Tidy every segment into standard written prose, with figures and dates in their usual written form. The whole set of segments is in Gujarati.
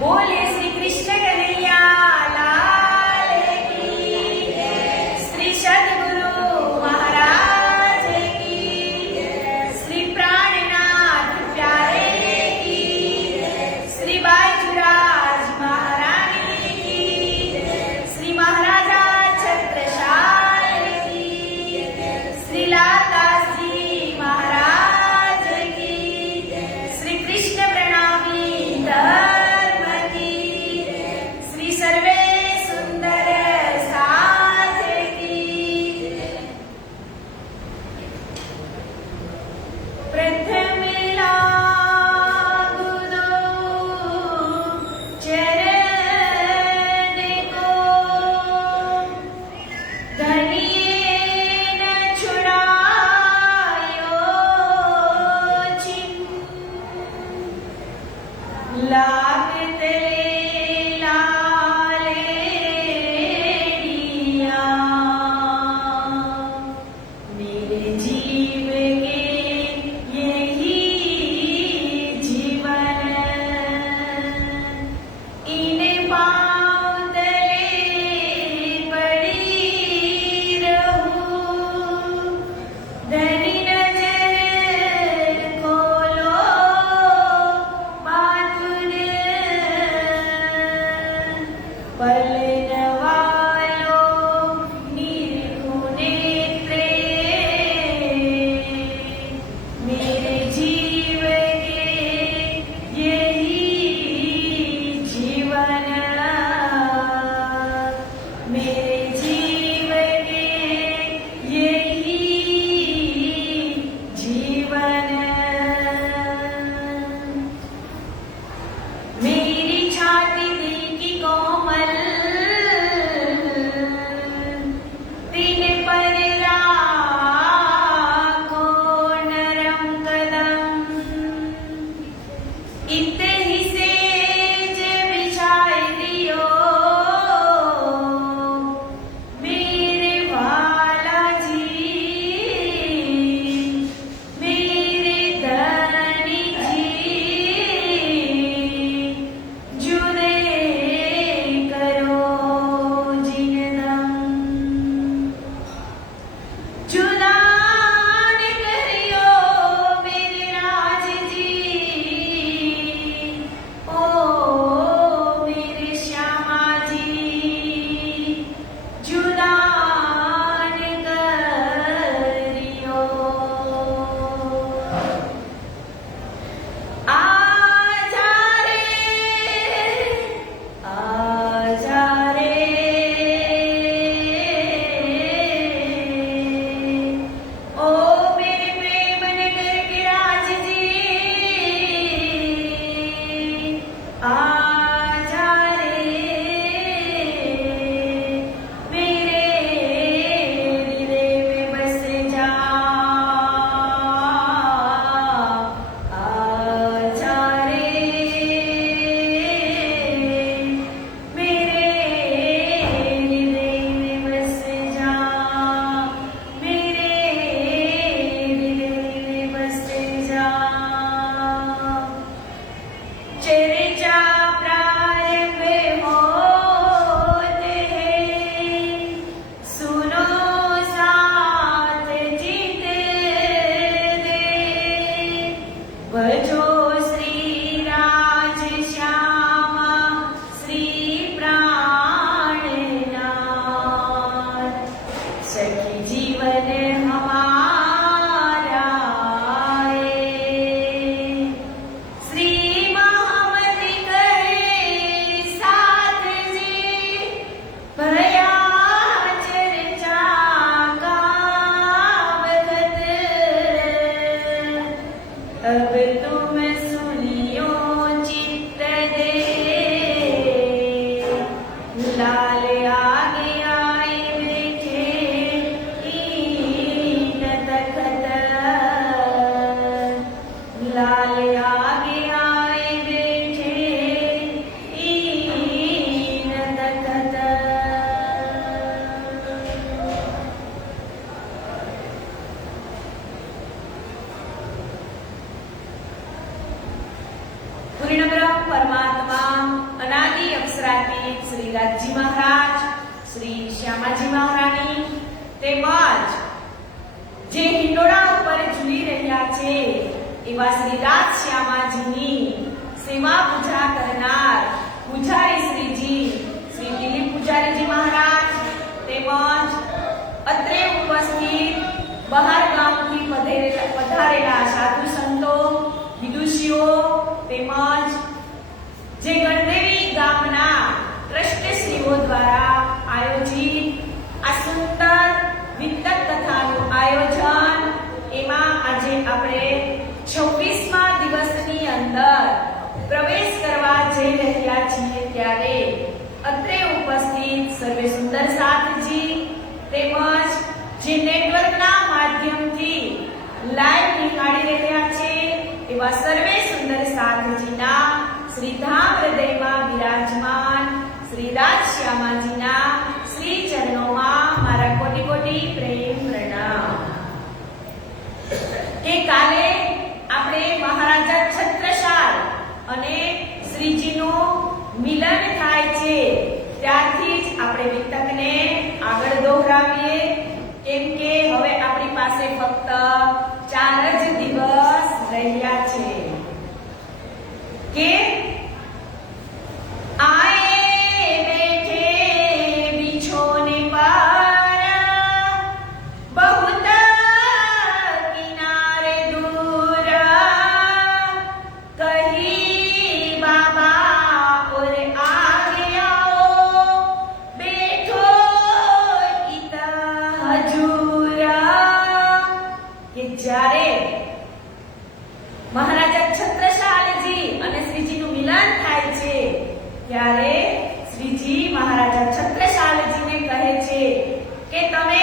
बोले श्री कृष्ण कन्हैया लाल की जय। श्री सद्गुरु महाराज की जय। श्री प्राणनाथ प्यारे की जय। श्री बाईजुराज महारानी की जय। श्री महाराजा छत्रसाल की जय। श्री लालदास जी महाराज की जय। श्री कृष्ण प्रणामी धर्म की जय। श्री सर्वे सुंदर साथ की जय। प्रथम लागू दो चरण को, धनिये न छुड़ायो चिन्ह। लागते लाले दिया, मेरे जीव के यही जीवन। इन पाँव तले पड़ी रहूं, धनी नजर खोलो मातुर। पलन वालो निर्गुण नेत्रे, मेरे जीव के यही जीवन। मेरे जीव के यही जीवन। मेरी छाती दिल की कोमल, दिल पर राखो नरम कदम। इत ही सेज बिछाए दियो, मेरे वाला जी, मेरे धनी जी। जुदे करो जिनदम, जुदा न करियो मेरे राज जी। ओ मेरे श्यामा जी, जुदा न करियो। आजा रे ओ मेरे प्रेम नगर के राज जी। आजा रे मेरे हृदय में बस जा। आजा रे मेरे हृदय में बस जा। मेरे हृदय में बस जा। चर्चा प्रारंभ होते हैं, सुनो साथ जीत दे। भजो श्री राज श्यामा श्री प्राणनाथ, सखी जीवन हमारा है। श्री महामति करे साथ जी, भया चर्चा का वखत। अब तुम सुनियो चित्त दे, लाल आगे आए बैठे ईन तखत। लाल आगे आए बैठे ईन तखत। पूर्ण ब्रह्म परमात्मा વિશ્રાતી શ્રી રાજજી મહારાજ, શ્રી શ્યામાજી મહારાણી તેમજ જે હિંડોળા ઉપર ઝૂલી રહ્યા છે એવા શ્રી રાજ શ્યામાજીની સેવા પૂજા કરનાર પૂજારી શ્રીજી શ્રી દિલીપ પૂજારીજી મહારાજ તેમજ અત્રે ઉપસ્થિત બહાર ગામથી પધારેલા સાધુ સંતો, વિદુષીઓ તેમજ જે ગણદેવી ગામના ટ્રસ્ટશ્રીઓ દ્વારા આયોજિત આ સુંદર વિતક કથાનું આયોજન, એમાં આજે આપણે 26મા દિવસની અંદર પ્રવેશ કરવા જઈ રહ્યા છીએ ત્યારે અત્રે ઉપસ્થિત સર્વે સુંદર સાથજી તેમજ જે નેટવર્કના માધ્યમથી લાઈવ નિહાળી રહ્યા છે એવા સર્વે સુંદર સાથજીના શ્રી ધામ હૃદયમાં બિરાજમાન શ્રી રાજ શ્યામાજીના શ્રી ચરણોમાં મારા કોટી કોટી પ્રેમ પ્રણામ. કે કાલે આપણે મહારાજા છત્રસાલ અને શ્રીજીનું મિલન થાય છે ત્યારથી જ આપણે વિતકને આગળ દોહરાવીએ, કેમ કે હવે આપણી પાસે ફક્ત 4 જ દિવસ રહ્યા છે. કે આયે બેઠે બિછોને પર બહુત કિનારે દૂર કહી બાબા ઓર આગે આઓ બેઠો ઇત હજૂર. કે જ્યારે મહારાજા છત્રસાલજી અને શ્રીજીનું મિલન થાય છે ત્યારે શ્રીજી મહારાજા છત્રસાલજીને કહે છે કે તમે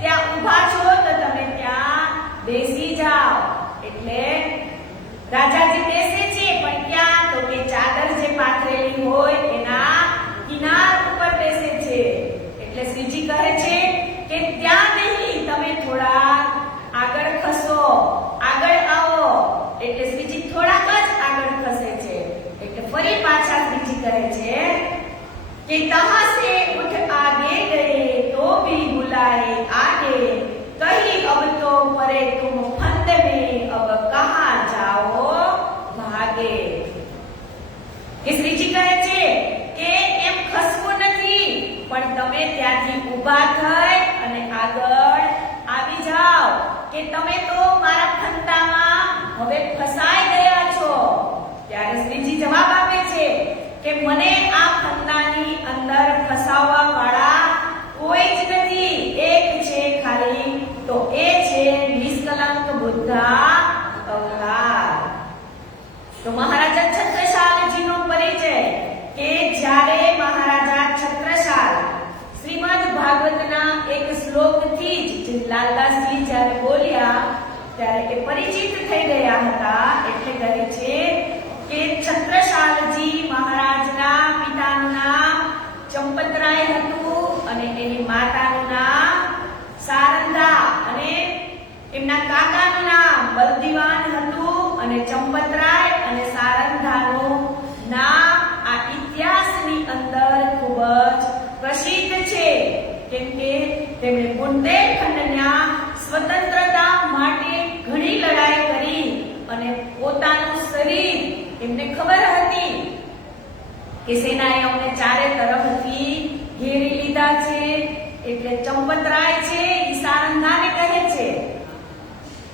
ત્યાં ઊભા છો તો તમે ત્યાં બેસી જાઓ. એટલે રાજાજી બેસે છે પણ ક્યાં? તો કે ચાદર જે પાથરેલી હોય એના કિનાર ઉપર બેસે છે. એટલે શ્રીજી કહે છે કે ત્યાં નહીં, તમે થોડા આગળ ખસો, આગળ આવો. એટલે શ્રીજી થોડાક જ આગળ ખસે છે. એટલે ફરી પાછા શ્રીજી કહે છે કે તહાં સે ઉઠ આગે ગયે તો ભી બુલાએ આગે કહી અબ તો પરે તુમ ફંદ में अब कहां जाओ भागे. કે શ્રીજી કહે છે કે એમ ખસવું નથી, પણ તમે ત્યાંથી ઊભા થઈ અને આગળ આવી જાઓ, કે તમે તો મારા ફંદામાં હવે ફસાઈ ગયા છો. ત્યારે શ્રીજી જવાબ આપે છે કે મને આ ફંદાની અંદર ફસાવવા વાળા કોઈ જ નથી, એક છે ખાલી, તો એ છે નિષ્કલંક બુદ્ધા અવતાર. તો મહારાજા છત્રસાલજીનો પરિચય કે જ્યારે મહારાજા છત્રસાલ શ્રીમદ ભાગવતના એક શ્લોકથી જ લાલદાસજી જ્યારે બોલ્યા ત્યારે એ પરિચિત થઈ ગયા હતા. એટલે કહે છે કે છત્રસાલજી મહારાજના પિતાનું નામ ચંપતરાય હતું અને એની માતાનું નામ સારંધા, અને એમના કાકાનું નામ બલદીવાન હતું. અને ચંપતરાય અને સારંધાનું નામ આ ઇતિહાસની અંદર ખૂબ જ પ્રસિદ્ધ છે, કેમ કે તેમણે બુંદેલખંડના સ્વતંત્રતા માટે ઘણી લડાઈ કરી અને પોતાનું શરીર એમને ખબર હતી કે સેનાએ અમને ચારે તરફથી ઘેરી લીધા છે. એટલે ચંપતરાય છે એ સારંધાને કહે છે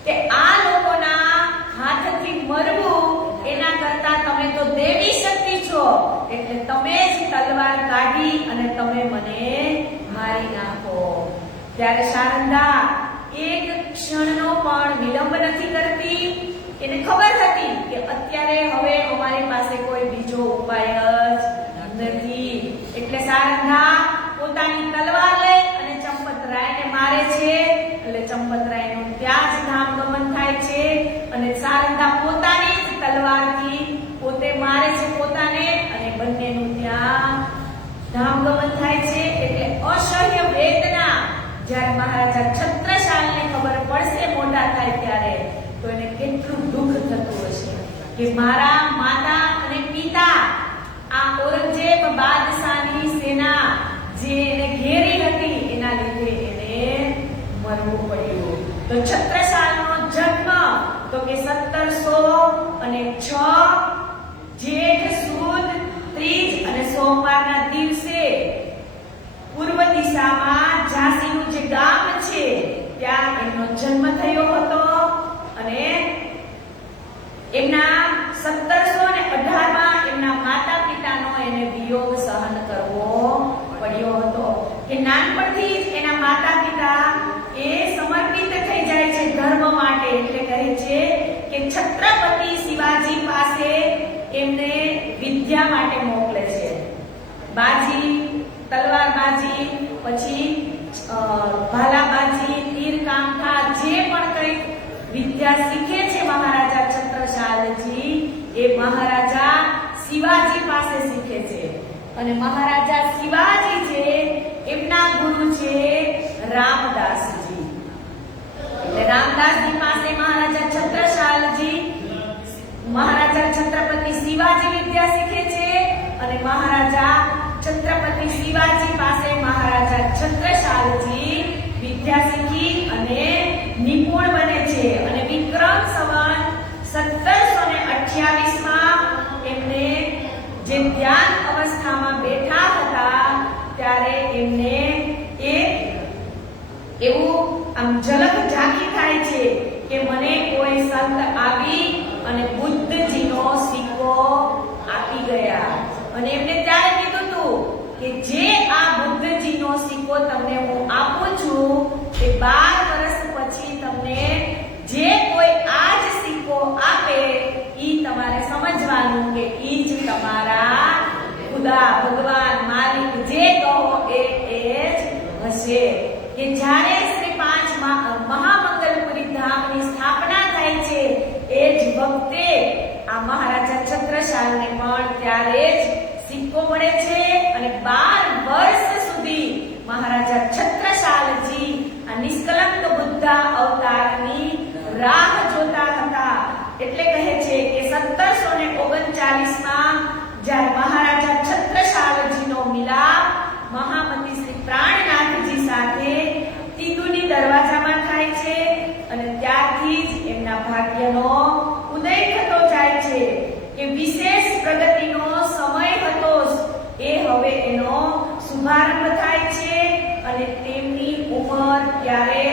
કે આ લોકોના હાથથી મરવું એના કરતા તમે તો દેવી શક્તિ છો, એટલે તમે જ તલવાર કાઢી અને તમે મને મારી નાખો. ત્યારે સારંધા એક ક્ષણનો પણ વિલંબ નથી કરતી. એને ખબર હતી કે અત્યારે હવે અમારી પાસે કોઈ બીજો ઉપાય જ નથી. એટલે સારંધા પોતાની તલવાર લઈ અને ચંપતરાયને મારે છે. એટલે ચંપતરાયનું ત્યાં જ ધામગમન થાય છે અને સારંધા પોતાની જ તલવારથી પોતે મારે છે પોતાને, અને બંનેનું ત્યાં ધામગમન થાય છે. એટલે અસહ્ય વેદના જ્યારે મહારાજા છત્રસાલને ખબર પડશે મોટા થાય ત્યારે, તો એને કેટલું દુઃખ થતું હશે કે મારા માતા અને પિતા આ ઔરંગઝેબ બાદ તો છત્રસાલનો જન્મ તો કે 1706 જેઠ સુદ ત્રીજ અને સોમવારના દિવસે પૂર્વ દિશામાં ઝાંસીનું જે ગામ છે ત્યાં એમનો જન્મ થયો હતો અને એમના 1718માં એમના માતા પિતાનો એને વિયોગ સહન કરવો પડ્યો હતો કે નાનપણથી જ એના માતા પિતા એ સમર્પિત થઈ જાય છે ધર્મ માટે એટલે કહે છે કે છત્રપતિ શિવાજી પાસે એમને વિદ્યા માટે મોકલે છે બાજી તલવારબાજી પછી ભાલાબાજી તીરકાંઠા જે પણ કઈ વિદ્યા શીખે છે મહારાજા છત્રસાલજી એ મહારાજા શિવાજી પાસે શીખે છે અને મહારાજા શિવાજી છે એમના ગુરુ છે રામદાસજી એટલે રામદાસજી પાસે મહારાજા છત્રસાલજી મહારાજા છત્રપતિ શિવાજી વિદ્યા શીખે છે અને મહારાજા છત્રપતિ શિવાજી પાસે મહારાજા છત્રસાલજી વિદ્યા શીખી અને નિપુણ બને છે અને વિક્રમ સંવત 1728 માં એમને જે ધ્યાન અવસ્થામાં બેઠા હતા ત્યારે એમને એવું આમ ઝલક ઝાંખી થાય છે કે મને કોઈ સંત આવી અને બુદ્ધજીનો સિક્કો આપી ગયા અને એમને ત્યારે કીધું હતું કે જે આ બુદ્ધજીનો સિક્કો તમને હું આપું છું તે 12 વર્ષ પછી તમને જે કોઈ આ જ સિક્કો આપે ઈ તમારે સમજવાનું કે ઈ જ તમારા ખુદા ભગવાન માલિક જે કહો એ જ હશે કે જ્યારે શ્રી 5 મહામંગલપુરી ધામની સ્થાપના થાય છે એ જ વખતે આ મહારાજા છત્રસાલને પણ ત્યારે જ સિક્કો મળે છે અને 12 વર્ષ સુધી મહારાજા છત્રસાલજી આ નિષ્કલંક બુદ્ધ અવતારની રાહ જોતા હતા એટલે કહે છે કે 1739 માં જ્યારે મહારાજા છત્રસાલજીનો મિલાપ મહામતી શ્રી પ્રાણનાથજી સાથે તીદુની દરવાજામાં થાય છે અને ત્યારથી જ એમના ભાગ્યનો ઉદય થતો જાય છે કે વિશેષ પ્રગતિનો સમય હતો એ હવે એનો શુભારંભ થાય છે અને તેમની ઉંમર ત્યારે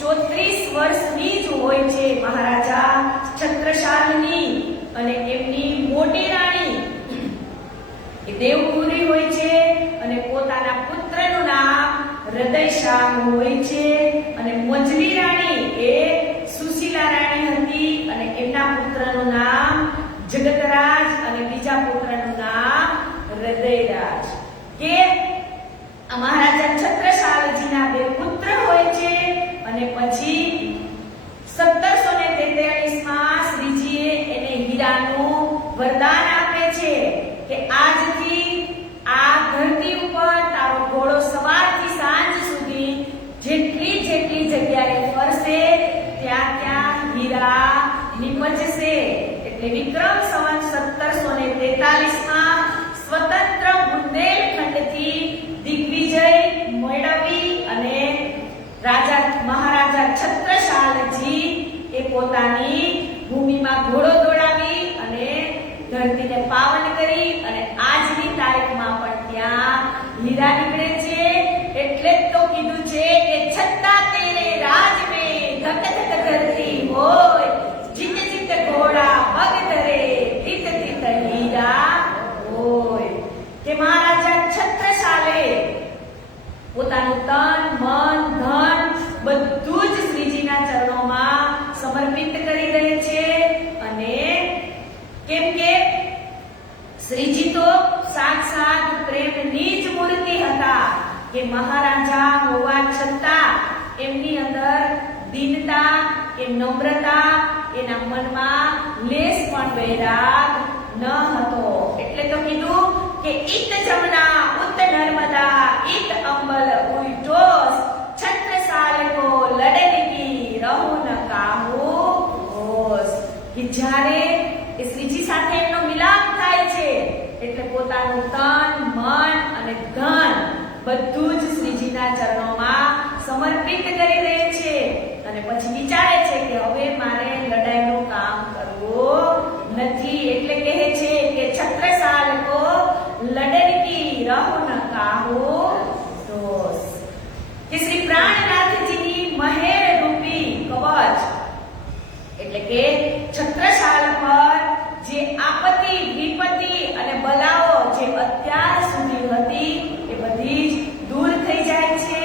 34 વર્ષની જ હોય છે મહારાજા છત્રસાલની અને એમની મોટી રાણી એ દેવપુરી હોય છે અને પોતાના પુત્રનું નામ હૃદયશાહ હોય છે અને મજલી રાણી એ સુશીલા રાણી હતી અને એમના પુત્રનું નામ જગતરાજ અને બીજા પુત્રનું નામ હૃદયરાજ કે મહારાજા છત્રસાલજીના 2 પુત્ર હોય છે અને પછી 1743 માં શ્રીજીએ એને હીરાનું વરદાન આપે છે કે આજથી આ ધરતી ઉપર તારો ઘોડો સવારથી સાંજ સુધી જેટલી જગ્યાએ ફરશે ત્યાં હીરા નિપજશે એટલે વિક્રમ સંવત 1743 માં સ્વતંત્ર બુંદેલખંડથી દિગ્વિજય મેળવી અને મહારાજા છત્રસાલજી એ પોતાની ભૂમિમાં ઘોડો દોડાવી અને ધરતીને પાવન કરી અને આજની તારીખમાં પણ ત્યાં હીરા નીકળે છે એટલે જ તો કીધું છે કે છત્તા તેરે રાજ મે ધક ધક ધરતી હોય જીત જીત ઘોડા પગ ધરે તીત તીત હીરા હોય કે મહારાજા છત્રસાલે પોતાનું તન મન ધન બધું જ શ્રીજીના ચરણોમાં સમર્પિત કરી દે છે અને કેમ કે શ્રીજી તો સાક્ષાત પ્રેમની જ મૂર્તિ હતા કે મહારાજા હોવા છતાં એમની અંદર દીનતા કે નમ્રતા એના મનમાં લેશ પણ વૈરાગ ન હતો એટલે તો કીધું કે ઈત જમના ઉત નર્મદા ઈત અંબલ ઉઈટોસ છત્રસાલ કો લડન કી રહુ ન કાહુ હોસ કે જ્યારે એ શ્રીજી સાથે એમનો મિલાપ થાય છે એટલે પોતાનું તન મન અને ધન બધું જ શ્રીજીના ચરણોમાં સમર્પિત કરી દે છે અને પછી વિચારે છે કે હવે મારે લડાઈનું કામ કરવું નથી, એટલે કહે છે કે છત્રસાલ કો લડન કી રહ ન કાહો દોષ, કે શ્રી પ્રાણનાથજીની મહેર રૂપી કવચ એટલે કે છત્રસાલ પર જે આપત્તિ વિપત્તિ અને બલાઓ જે અત્યાર સુધી હતી એ બધી જ દૂર થઈ જાય છે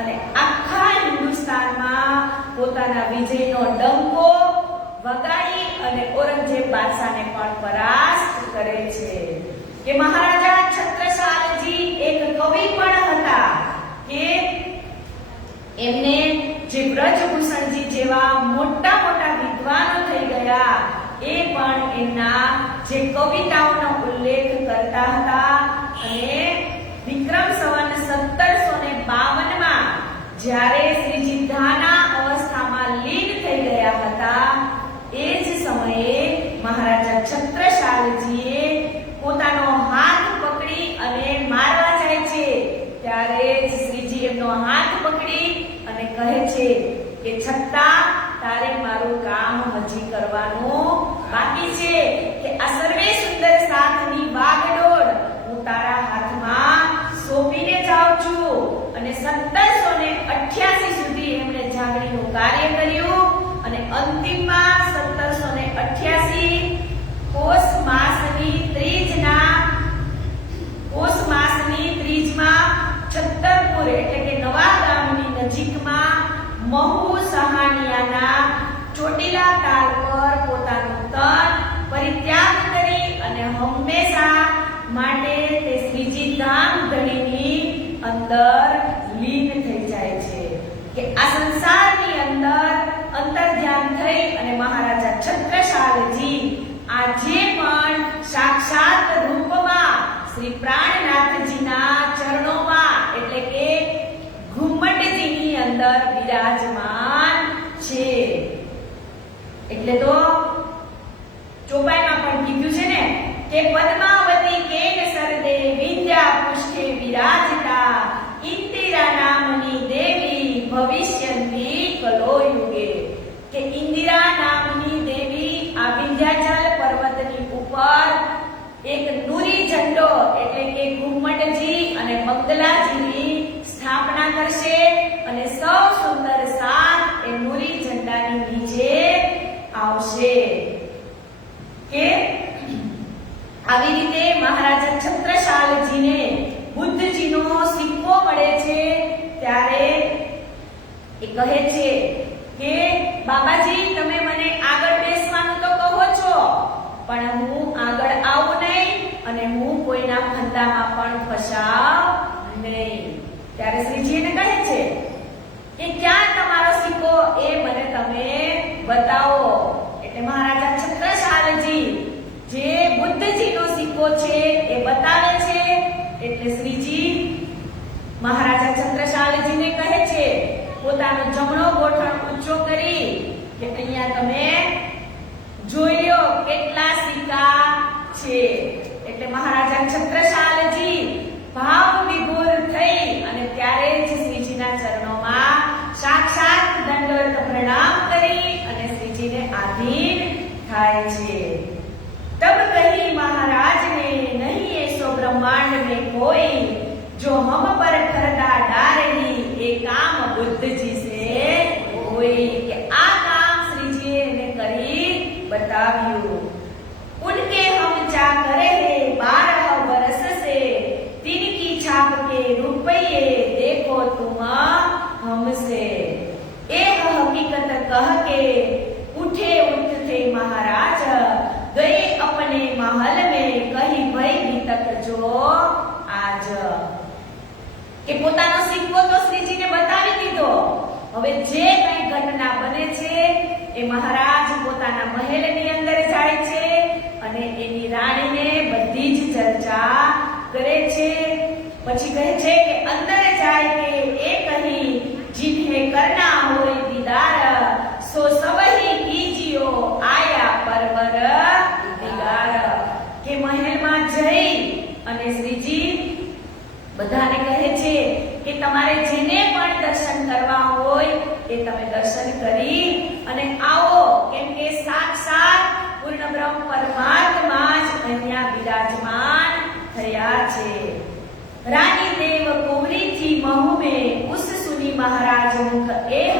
અને આખા હિન્દુસ્તાનમાં પોતાના વિજયનો ડંકો વગાડી અને ઔરંગઝેબ બાદશાહને પણ પરાસ્ત કરે છે. કે મહારાજા છત્રસાલજી એક કવિ પણ હતા કે એમને જે બ્રજભૂષણજી જેવા મોટા મોટા વિદ્વાનો થઈ ગયા એ પણ એમના જે કવિતાઓનો ઉલ્લેખ કરતા હતા અને વિક્રમ સંવત 1752 માં જ્યારે શ્રીજી ધાના અવસ્થામાં લીન થઈ ગયા હતા એ જ સમયે મહારાજા છત્રસાલજીએ પોતાનો હાથ પકડી અને મારવા જાય છે ત્યારે જ શ્રીજી એમનો હાથ પકડી અને કહે છે કે છતાં તારે મારું કામ હજી કરવાનું બાકી છે, કે આ સર્વે સુંદર સાથની વાગડોળ હું તારા હાથમાં સોંપીને જાઉં છું. અને 1788 સુધી એમણે જાગણીનું કાર્ય કર્યું અને અંતિમમાં 1788 પોષ માસની ત્રીજમાં છત્તરપુર એટલે કે નવા ગામની નજીકમાં મહુ સહાનિયાના ચોટીલા તાલ પર પોતાનું તન પરિત્યાગ કરી અને હંમેશા માટે તે શ્રીજી ધામ ધણીની અંદર લીન થઈ જાય છે, કે આ સંસારની અંદર અંતર્ધ્યાન થઈ અને મહારાજા છત્રસાલજી આજે પણ સાક્ષાત રૂપમાં શ્રી પ્રાણનાથજીના ચરણોમાં એટલે કે ઘુમ્મટજીની અંદર બિરાજમાન છે. એટલે તો ચોપાઈમાં પણ કીધું છે ને કે પદ્માવતી કેન સરદે વિંધ્યા પુષ્ઠે વિરાજતા ઇન્દિરા નામની દેવી ભવિષ્યંતી કલો યુગે, કે ઇન્દિરા નામની દેવી આ વિંધ્યાચલ પર્વતની ઉપર એક નુરી ઝંડો એટલે કે ઘુમ્મટજી અને બંગલાજીની સ્થાપના કરશે અને સૌ સુંદર સાત એ નુરી ઝંડાની નીચે આવશે. કે આવી રીતે મહારાજા છત્રસાલજીને બુદ્ધજીનો સિક્કો મળે છે ત્યારે એ કહે છે કે બાબાજી તમે મને આગળ બેસવાનું તો કહો છો પણ હું આગળ આવું નહીં અને હું કોઈના ફંદામાં પણ ફસાવ નહીં. ત્યારે શ્રીજી એને કહે છે કે ક્યાં તમારો સિક્કો એ મને તમે બતાવો. એટલે મહારાજા છત્રસાલજી જે બુદ્ધજીનો સિક્કો છે એ બતાવે છે. એટલે શ્રીજી મહારાજા છત્રસાલજીને કહે છે પોતાનો જમણો ગોઠણ ઊંચો કરી કે અહીંયા તમે જોઈ લો કેટલા સિક્કા છે. એટલે મહારાજા છત્રસાલજી ભાવ વિભોર થઈ અને ત્યારે જ શ્રીજીના ચરણોમાં સાક્ષાત દંડવત પ્રણામ કરી અને શ્રીજીને આધીન થાય છે. तब कही महाराज ने नहीं ऐसो ब्रह्मांड में कोई जो हम पर करता डारही ये काम बुद्ध जी से कोई, कि आ काम श्री जी ने करी बताव्यू. उनके हम जा करे हैं 12 वर्ष से तिनकी छाप के रुपये देखो तुम हमसे. ए हकीकत कह के उठे उठते महाराज गए अपने महल में कही भई बीतक जो आज. કે પોતાનો સિક્કો તો શ્રીજીને બતાવી દીધો, હવે જે કઈ ઘટના બને છે એ મહારાજ પોતાના મહેલની અંદર જાય છે અને એની રાણીને બધી જ ચર્ચા કરે છે. પછી કહે છે કે અંદર જાય કે એ કહી જીને કરના હોય દીદાર સો સબહી કીજીઓ આયા પરવર દિગાર. કે મહેલમાં જઈ અને શ્રીજી બધાને કહે છે કે તમારે જેને પણ દર્શન કરવા હોય એ તમે દર્શન કરી અને આવો, કેમ કે સાક્ષાત પૂર્ણ બ્રહ્મ પરમાત્મા જ અહીંયા બિરાજમાન થયા છે। रानी देव कुंवरी थी महु में उस सुनी महाराज मुख एह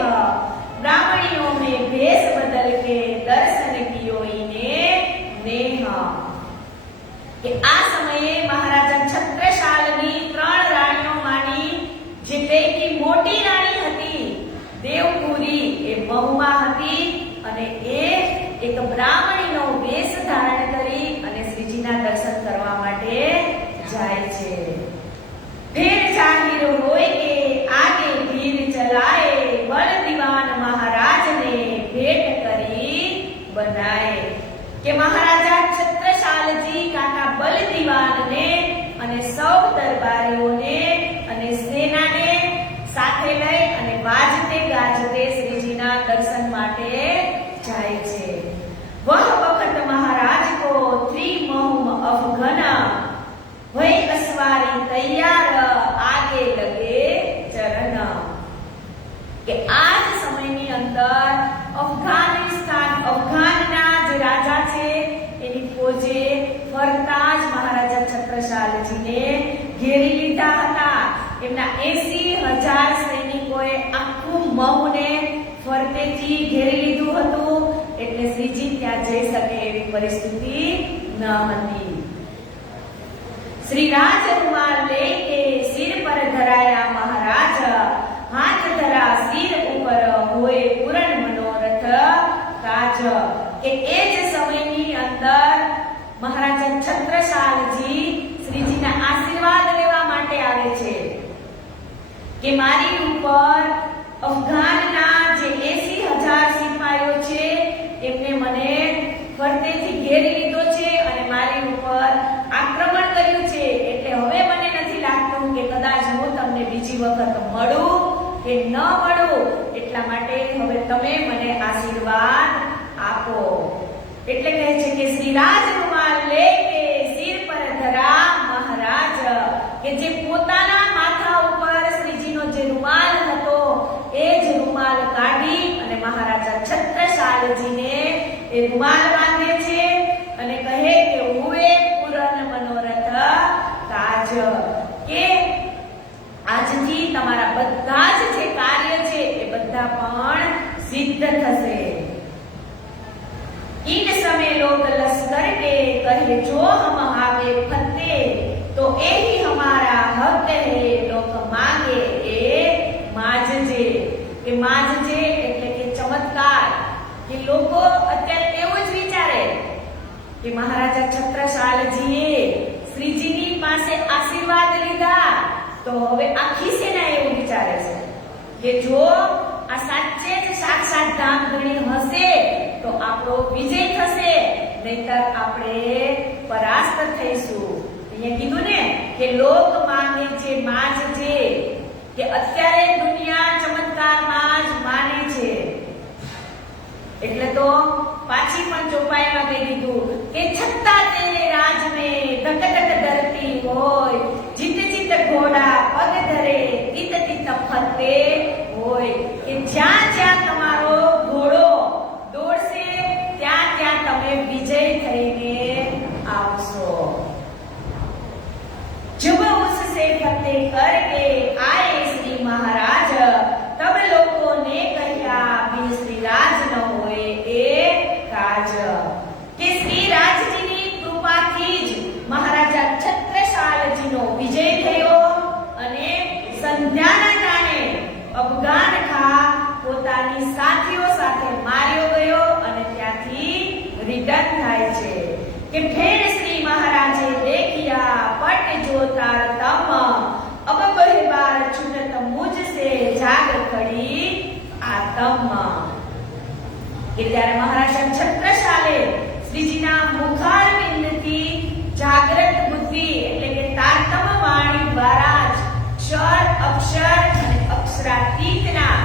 ब्राह्मणियों में भेष बदल के दर्शन कियो इने नेह। કે આ સમયે મહારાજા છત્રસાલની 3 રાણીઓ માની જે પૈકી મોટી રાણી હતી દેવપુરી એ મહુમાં હતી અને એ એક બ્રાહ્મણીનો વેશ ધારણ કરી અને શ્રીજીના દર્શન કરવા માટે જાય છે। फिर जाहिर होए के आगे भीड़ चलाए बल दीवान महाराज ने भेंट करी बनाए। के महाराजा छत्रसालजी काका बल दीवान ने અને સૌ દરબારીઓને અને સેનાને સાથે લઈ અને વાજતે ગાજતે શ્રીજીના દર્શન માટે જાય છે। વહ વખત મહારાજ કો ત્રિમહુમ અફઘના वही असवारी तैयार आगे लगे चरण। કે આ જ સમયની અંદર અફઘાનના જે રાજા છે એની ફોજે ફરતા જ મહારાજા છત્રસાલજીને ઘેરી લીધા હતા। એમના 80,000 સૈનિકોએ આખું મહુને ફરતેથી ઘેરી લીધું હતું, એટલે શ્રીજી ત્યાં જઈ શકે એવી પરિસ્થિતિ ન હતી। श्री राज रुमाल लेके सिर पर धराया महाराज, हाथ धरा सिर ऊपर होए पूर्ण मनोरथ काज। के એ જ સમયની અંદર મહારાજા છત્રસાલજી શ્રીજીના આશીર્વાદ લેવા માટે આવે છે કે મારી ઉપર અફઘાનના જે 80,000 સિપાહીઓ છે એમને મને ફરતેથી ઘેરી લીધો છે અને મારી ઉપર આક્રમણ કર્યું છે, એટલે હવે મને નથી લાગતું કે કદાચ હું તમને બીજી વખત મળું કે ન મળું, એટલા માટે હવે તમે મને આશીર્વાદ આપો। એટલે કહે છે કે શ્રી રાજ રૂમાલ લેકે સિર પર ધરા મહારાજ, કે જે પોતાના માથા ઉપર શ્રીજીનો જે રૂમાલ હતો એ જ રૂમાલ કાઢી અને મહારાજા છત્રસાલજીને એ રૂમાલ બાંધે છે અને કહે કે હુએ પૂરણ મનોરથ કાજ, કે આજથી તમારા બધા જ જે કાર્ય છે એ બધા પણ સિદ્ધ થશે। इन समय लोग लश्कर के कहे जो हम आवे फते तो यही हमारा हक है लोग मांगे ए माजजे। કે માજજે એટલે કે ચમત્કાર, કે લોકો અત્યારે એવું જ વિચારે કે મહારાજા છત્રસાલજીએ શ્રીજીની પાસે આશીર્વાદ લીધા તો હવે આખી સેના એવું વિચારે છે કે જો આ સાચે જ સાક્ષાત ધામધણી હશે તો આપણો વિજય થશે, નહીતર આપણે પરાસ્ત થઈશું। અહીંયા કીધું ને કે લોક માને જે માજજે, કે અત્યારે દુનિયા ચમત્કારમાં જ માને છે, એટલે તો પાછી પણ ચોપાઈમાં કહી દીધું કે છત્તા તેરે રાજ મે ધક ધક ધરતી હોય, જીત જીત ઘોડા પગ ધરે તીત તીત ફરતે હોય। કે જ્યાં જ્યાં તમારો ઘોડો દોડશે ત્યાં ત્યાં તમે વિજય થઈને આવશો। जब उससे फतेह करके आए श्री महाराज तब लोगों ने कहा बिन श्री राज न होए ए काज। કે શ્રી રાજજીની કૃપાથી જ મહારાજા છત્રસાલજીનો વિજય થયો અને સંધ્યાના ટાણે અફઘાન ખા પોતાની સાથીઓ સાથે માર્યો ગયો અને ત્યાંથી રિટર્ન થાય છે। કે ફેર શ્રી મહારાજે દેખ્યા પટ જો તાર તમ અબ બહી બાર છૂટત મુજ સે જાગ ખડી આતમ। કે ત્યારે મહારાજા છત્રસાલે શ્રીજીના મુખારવિંદથી જાગ્રત બુદ્ધિ એટલે કે તારતમ વાણી દ્વારા જ ક્ષર અક્ષર અને અક્ષરાતીતના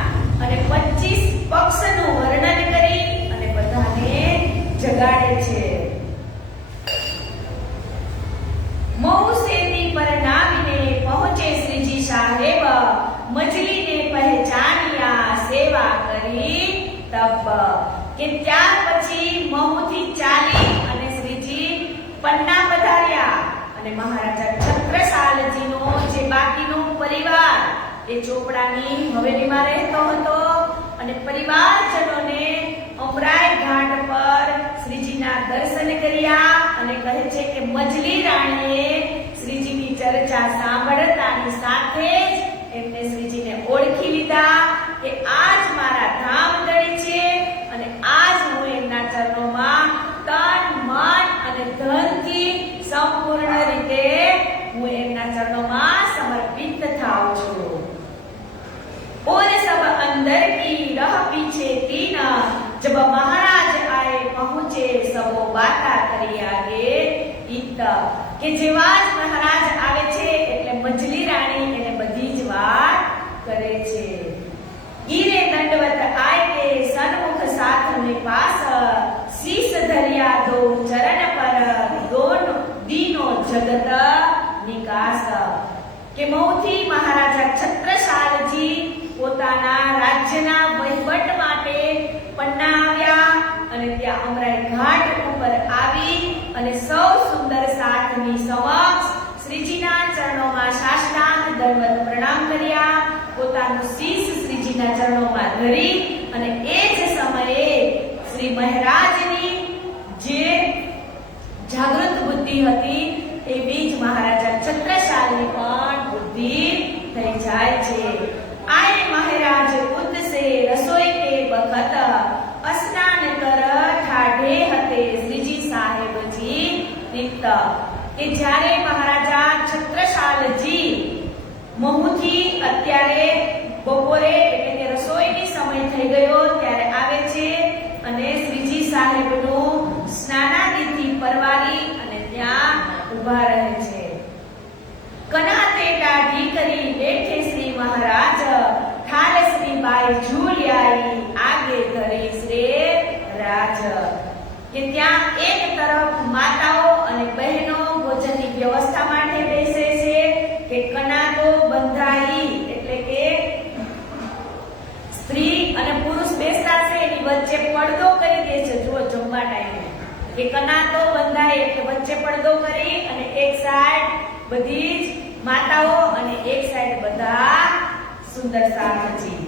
અને 25 પક્ષનું વર્ણન કરી અને બધાને જગાડે છે। मऊ सेती पर नामिने पहुंचे श्रीजी साहेब, मछली ने पहचानिया सेवा કે ત્યાર પછી મહુથી ચાલી અને શ્રીજી પન્ના પધાર્યા અને મહારાજા છત્રસાલજીનો જે બાકીનો પરિવાર એ ચોપડાની હવેલીમાં રહેતો હતો અને પરિવારજનોને અમરાઈ ઘાટ પર શ્રીજીના દર્શન કર્યા અને કહે છે કે મજલી રાણીએ શ્રીજીની ચર્ચા સાંભળતાની સાથે જ એમને શ્રીજીને ઓળખી લીધા કે આજ મારા ધામધણી છે અને આજ હું એમના ચરણોમાં તન મન અને ધનથી સંપૂર્ણ રીતે હું એમના ચરણોમાં સમર્પિત થાઉં છું। और सब अंदर की रह पीछे तीन जब महाराज आए पहुंचे सबो बाता करी आगे इत કે જેવા જ મહારાજ આવે છે એટલે મજલી રાણી એને બધી જ વાત કરે છે। ગીરે દંડવત આય કે સન્મુખ સાથ ને પાસ શીશ ધર્યા દો ચરણ પર દોનો દીનો જગત નિકાસ કે મૌથી મહારાજા છત્રસાલજી પોતાના રાજ્યના વહીવટ માટે પન્ના આવ્યા અને ત્યાં અમરાઈ ઘાટ ઉપર આવી અને સૌ સુંદર સાથની સમક્ષ શ્રીજીના ચરણોમાં સાષ્ટાંગ દંડવત પ્રણામ કર્યા, પોતાનું શીશ શ્રીજીના ચરણોમાં ધરી અને એ જ સમયે શ્રી મહારાજની જે જાગૃત બુદ્ધિ હતી એવી જ મહારાજા છત્રસાલની પણ બુદ્ધિ થઈ જાય છે। आए महाराज खुद से रसोई के बखत स्नान कर ठाढ़े हते श्रीजी साहेब जी नित કે જ્યારે મહારાજા છત્રસાલજી મહુથી અત્યારે બપોરે એટલે કે રસોઈની સમય થઈ ગયો ત્યારે આવે છે અને શ્રીજી સાહેબનું સ્નાનાદિથી પરવારી અને ત્યાં ઊભા રહે છે। કનાતે દાઢી કરી બેઠે શ્રી મહારાજ ઠાલ શ્રી બાઈ ઝૂલ્યાઈ આગે ધરી શ્રી રાજ કે ત્યાં એક તરફ માતાઓ અને બહેનો ભોજનની વ્યવસ્થા માટે બેસે છે કે કનાતો બંધાઈ એટલે કે સ્ત્રી અને પુરુષ બેસતા છે એની વચ્ચે પડદો કરી દે છે। જો જમવા ટાઈમે કે કનાતો બંધાય એટલે વચ્ચે પડદો કરી અને એક સાઈડ બધી જ માતાઓ અને એક સાઈડ બધા સુંદર સાધજી।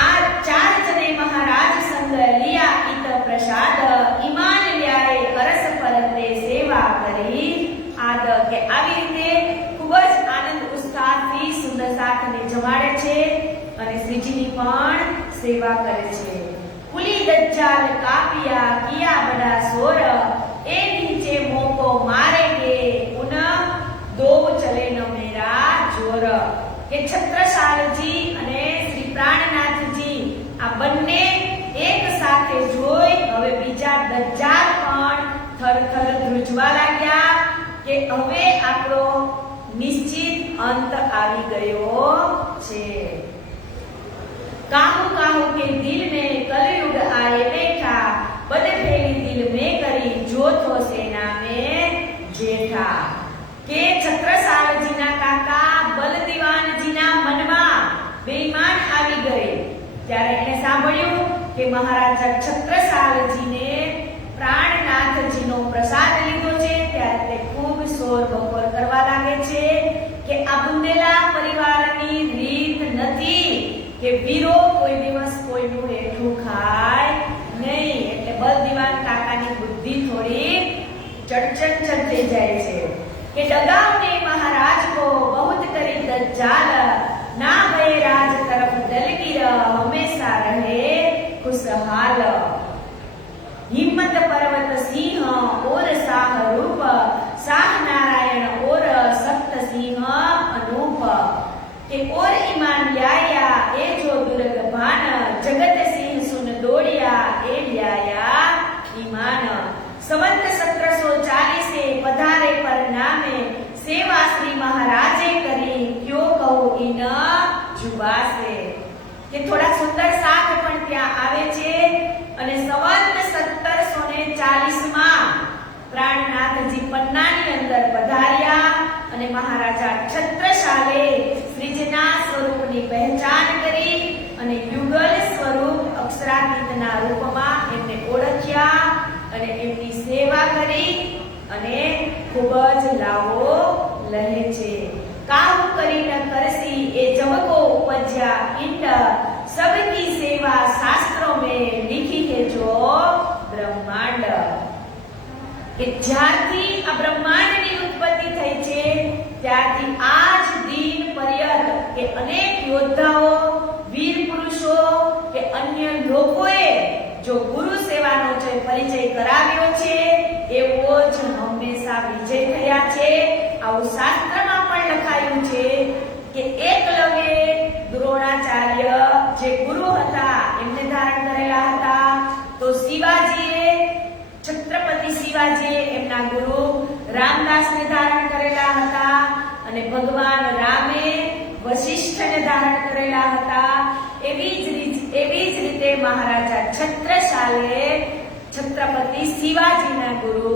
આ ચાર જને મહારાજ સંગ લિયા ઈત પ્રસાદ ઈમાન લ્યાએ અરસ પરતે સેવા કરી આદ કે આવી રીતે ખૂબ જ આનંદ ઉત્સાહથી સુંદર સાથને જમાડે છે અને શ્રીજીની પણ સેવા કરે છે। કુલી દજ્જાલ કાપિયા કિયા બડા સોર એ નીચે મોકો મારેગે ઉન દો ચલે ન મેરા જોર કે છત્રસાલજી અને શ્રી પ્રાણનાથજી આ બંને એક સાથે જોઈ હવે બીજા દજ્જાલ પણ થરથર ધ્રુજવા લાગ્યા કે હવે આપણો નિશ્ચિત અંત આવી ગયો છે। काहू काहू के दिल में कलयुग आए बैठा बद फेरी दिल में करी जो थो सेना में जेठा के छत्रसालजीना काका बलदीवानजीना मनमा बेईमान આવી ગઈ ત્યારે એને સાંભળ્યું કે મહારાજા છત્રસાલજીને પ્રાણનાથજીનો પ્રસાદ લીધો છે ત્યારે તે ખૂબ શોર બકોર કરવા લાગે છે કે આ બુંદેલા પરિવારની રીત નથી કે વીરો કોઈ દિવસ કોઈનું હેઠું ખાય નહીં। એટલે બલદીવાન કાકાની બુદ્ધિ થોડી ચડચણ થઈ જાય છે કે ડગાવને મહારાજ કો બહુત કરી દજ્જાલ ના ભય રાજ તરફ દલગીર હંમેશા રહે ખુશહાલ। हिम्मत पर्वत सिंह और साह रूप साह नारायण और सप्त सिंह अनूप के और ईमान ल्याया ए जो दुर्ग भान जगत सिंह सुन दौड़िया ए ल्याया ईमान। संवत 1740 से पधारे पर नामे सेवा श्री महाराजे करी क्यों कहूं इन जुबा से કે થોડા સુંદર સાથ પણ ત્યાં આવે છે અને સંવત 1740 માં પ્રાણનાથજી પન્નાની અંદર પધાર્યા અને મહારાજા છત્રસાલે શ્રીજીના સ્વરૂપની પહેચાન કરી અને યુગલ સ્વરૂપ અક્ષરા સેવા કરી અને ખૂબ જ લાવો લહે છે. કાહુ કરીને કરસી એ જમકો ઉપજ્યા પિંડ, સબકી સેવા શાસ્ત્રો में लिखी है जो બ્રહ્માંડ. કે જ્યારથી આ બ્રહ્માંડની ઉત્પત્તિ થઈ છે ત્યારથી આજ દિન પર્યંત કે અનેક યોદ્ધાઓ, વીર પુરુષો કે અન્ય લોકોએ જો ગુરુ સેવાનો જે પરિચય કરાવ્યો છે એવો જ હંમેશા વિજય થયા છે. આવું શાસ્ત્રમાં પણ લખાયું છે કે એકલવ્ય દ્રોણાચાર્ય જે ગુરુ હતા એમને ધારણ કરેલા હતા, તો શિવાજીએ છત્રપતિ શિવાજીએ એમના ગુરુ રામદાસને ધારણ કરેલા હતા અને ભગવાન રામે વશિષ્ઠને ધારણ કરેલા હતા. એવી જ રીતે મહારાજા છત્રસાલે છત્રપતિ શિવાજીના ગુરુ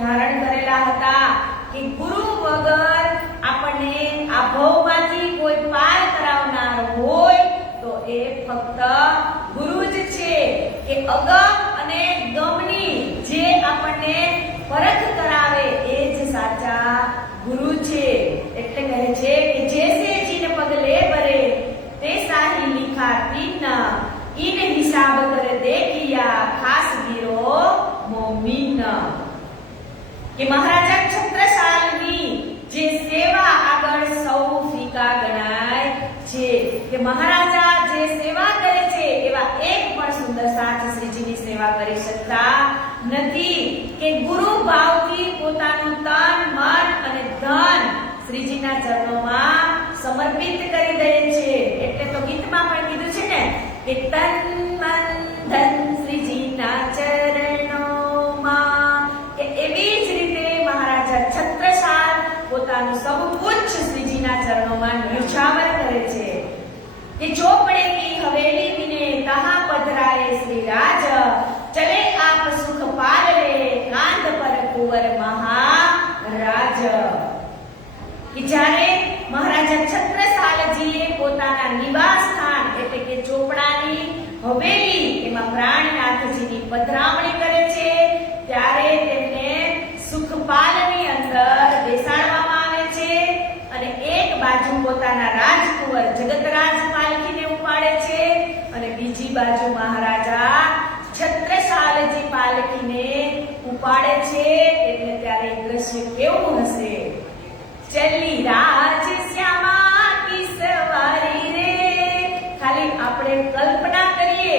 ધારણ કરેલા હતા. કે ગુરુ વગર આપણને આ ભવમાંથી કોઈ પાર કરાવનાર હોય તો એ ફક્ત ગુરુ જ છે. કે અગમ અને ગમની જે આપણને પરખ કરાવે એ જ સાચા ગુરુ છે. એટલે કહે છે કે જૈસે જીન પગલે ભરે તૈસા ही लिखा तीन, इन हिसाब कर देखिया खास गिरो मोमिन. કે મહારાજા છત્રસાલની જે સેવા આગળ સૌ ફીકા ગણાય છે. કે મહારાજા જે સેવા કરે છે એવા એક પણ સુંદર સાચ શ્રીજીની સેવા કરી શકતા નથી. કે ગુરુ ભાવથી પોતાનું તન, મન અને ધન શ્રીજીના ચરણોમાં સમર્પિત કરી દે છે. એટલે તો ગીતમાં પણ કીધું છે ને કે તન, મન, ધન શ્રીજીના ચરણોમાં. કે એવી જ રીતે મહારાજા છત્રસાલ પોતાનું સૌ કુછ શ્રીજીના ચરણોમાં ન્યોછાવર કરે છે. કે ચોપડે કી હવેલી મિને તહા પધરાએ શ્રી રાજ, ચલે આપ સુખ પાલવે કાંધ પર કુંવર મહારાજ. કે જ્યારે મહારાજા છત્રસાલજીએ પોતાના નિવાસ સ્થાન એટલે કે ચોપડાની હવેલી એમાં પ્રાણનાથજીની પધરામણી કરે છે ત્યારે તેમને સુખપાલની અંદર બેસાડવામાં આવે છે અને એક બાજુ પોતાના રાજકુંવર જગતરાજ પાલખીને ઉપાડે છે અને બીજી બાજુ મહારાજા છત્રસાલજી પાલખીને ઉપાડે છે. એટલે ત્યારે દ્રશ્ય કેવું હશે? ચલી રાજ શ્યામા કી સવારી રે. ખાલી આપણે કલ્પના કરીએ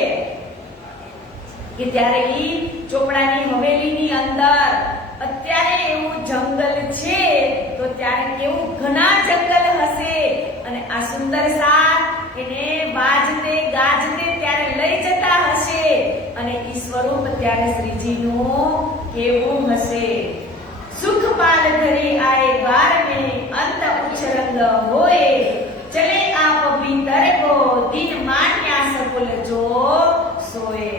કે ત્યારે ઈ ચોપડાની હવેલીની અંદર અત્યારે એવું જંગલ છે તો ત્યારે કેવું ઘણા જંગલ હશે અને આ સુંદર સાથ એને વાજતે ગાજતે ત્યારે લઈ જતા હશે અને ઈ સ્વરૂપ ત્યારે શ્રીજીનું કેવું હશે? सुखपाल घरी आए द्वार में अंत उच्चरंग होए, चले आप भीतर को दिन मान्या सकुल जो सोए.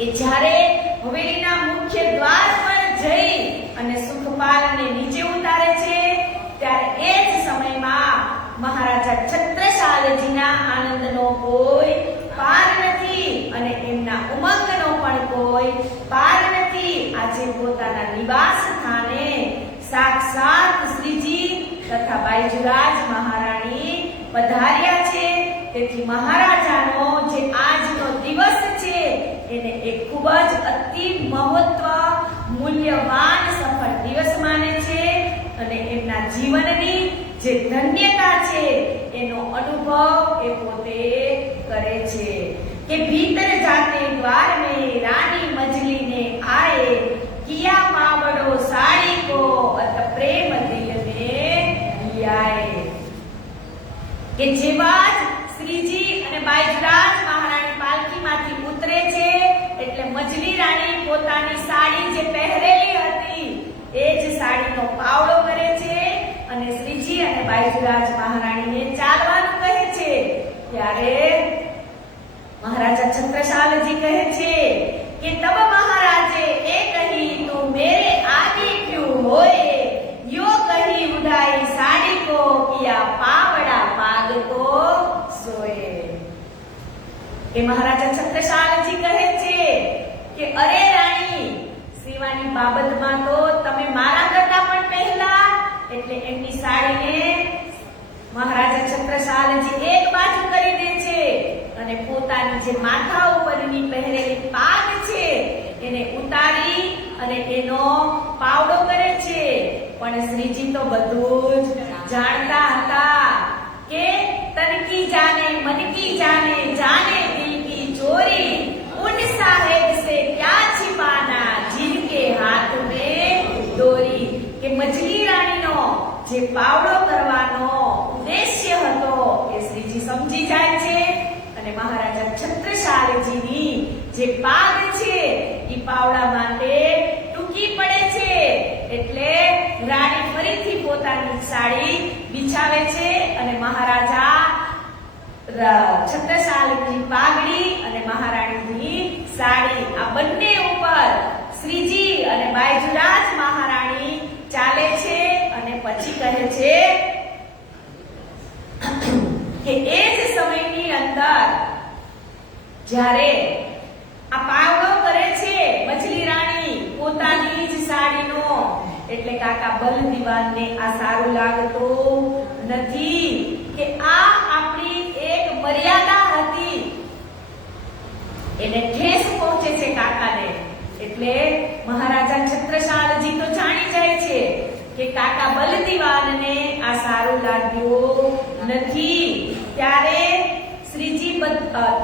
એ જ્યારે હવેલીના મુખ્ય દ્વાર પર જઈ અને સુખપાલને નીચે ઉતારે છે ત્યારે એ જ સમયમાં મહારાજા છત્રસાલજીના આનંદનો કોઈ પાર નથી અને એમના ઉમંગનો પણ કોઈ પાર નથી. આજે પોતાના નિવાસ સ્થાને સાક્ષાત શ્રીજી તથા બાઈજુરાજ મહારાણી પધાર્યા છે. તેથી મહારાજાનો જે આજનો દિવસ છે એને એક ખૂબ જ અતિ મહત્વ મૂલ્યવાન સફળ દિવસ માને છે અને એમના જીવનની જે ધન્યતા છે એનો અનુભવ એ પોતે કરે છે. કે ભીતર જાતે દ્વાર में रानी मजली ने आए, किया पावड़ो साड़ी को अत प्रेम दिल में लियाए. કે જેવા જ શ્રીજી અને બાઈજરાજ મહારાણી પાલખીમાંથી ઉતરે છે એટલે મજલી રાણી પોતાની સાડી જે પહેરેલી હતી એ જ સાડીનો પાવડો કરે છે અને શ્રીજી અને બાઈજરાજ મહારાણીને ચાલવાનું કહે છે. ત્યારે મહારાજા છત્રસાલજી કહે છે કે તબ મહારાજે એ કહી તું મેરે આगे क्यों होए, यो कही उड़ाई साड़ी को किया पावड़ा पाग को सोए. કે મહારાજા છત્રસાલજી કહે છે કે અરે રાણી સેવાની બાબતમાં તો તમે મારા કરતા પણ પહેલા, એટલે એમની સાડીને મહારાજા છત્રસાલજી એક બાજુ કરી દે છે અને પોતાની જે માથા ઉપરની પહેરેલી પાગ છે એને ઉતારી અને એનો પાવડો કરે છે. પણ શ્રીજી તો બધું જ જાણતા હતા કે તન કી જાને મન કી જાને જાને દિલ કી ચોરી, ઉન સાહેબ સે ક્યા छिपाना जिनके हाथ में डोरी. કે મછલી રાણીનો જે પાવડો કરવાનો ઉદ્દેશ્ય હતો એ શ્રીજી સમજી જાય છે અને મહારાજા છત્રસાલજીની જે પાગ છે એ પાવડા માટે ટૂંકી પડે છે. એટલે રાણી ફરીથી પોતાની સાડી બિછાવે છે અને મહારાજા છત્રસાલની પાઘડી અને મહારાણીની સાડી આ બંને ઉપર શ્રીજી અને બાયજુરાજ મહારાણી ચાલે છે અને પછી કહે છે કે એ જ સમયની અંદર જ્યારે આ પાવડો કરે છે મછલી રાણી પોતાની જ સાડીનો, એટલે કાકા બલદીવાનને આ સારું લાગતું નથી કે આ આપણી એક મર્યાદા હતી, એને ઠેસ પહોંચે છે કાકાને. એટલે મહારાજા છત્રસાલજી તો જાણી જાય છે કે કાકા બલદીવાનને આ સારું લાગ્યું નથી. ત્યારે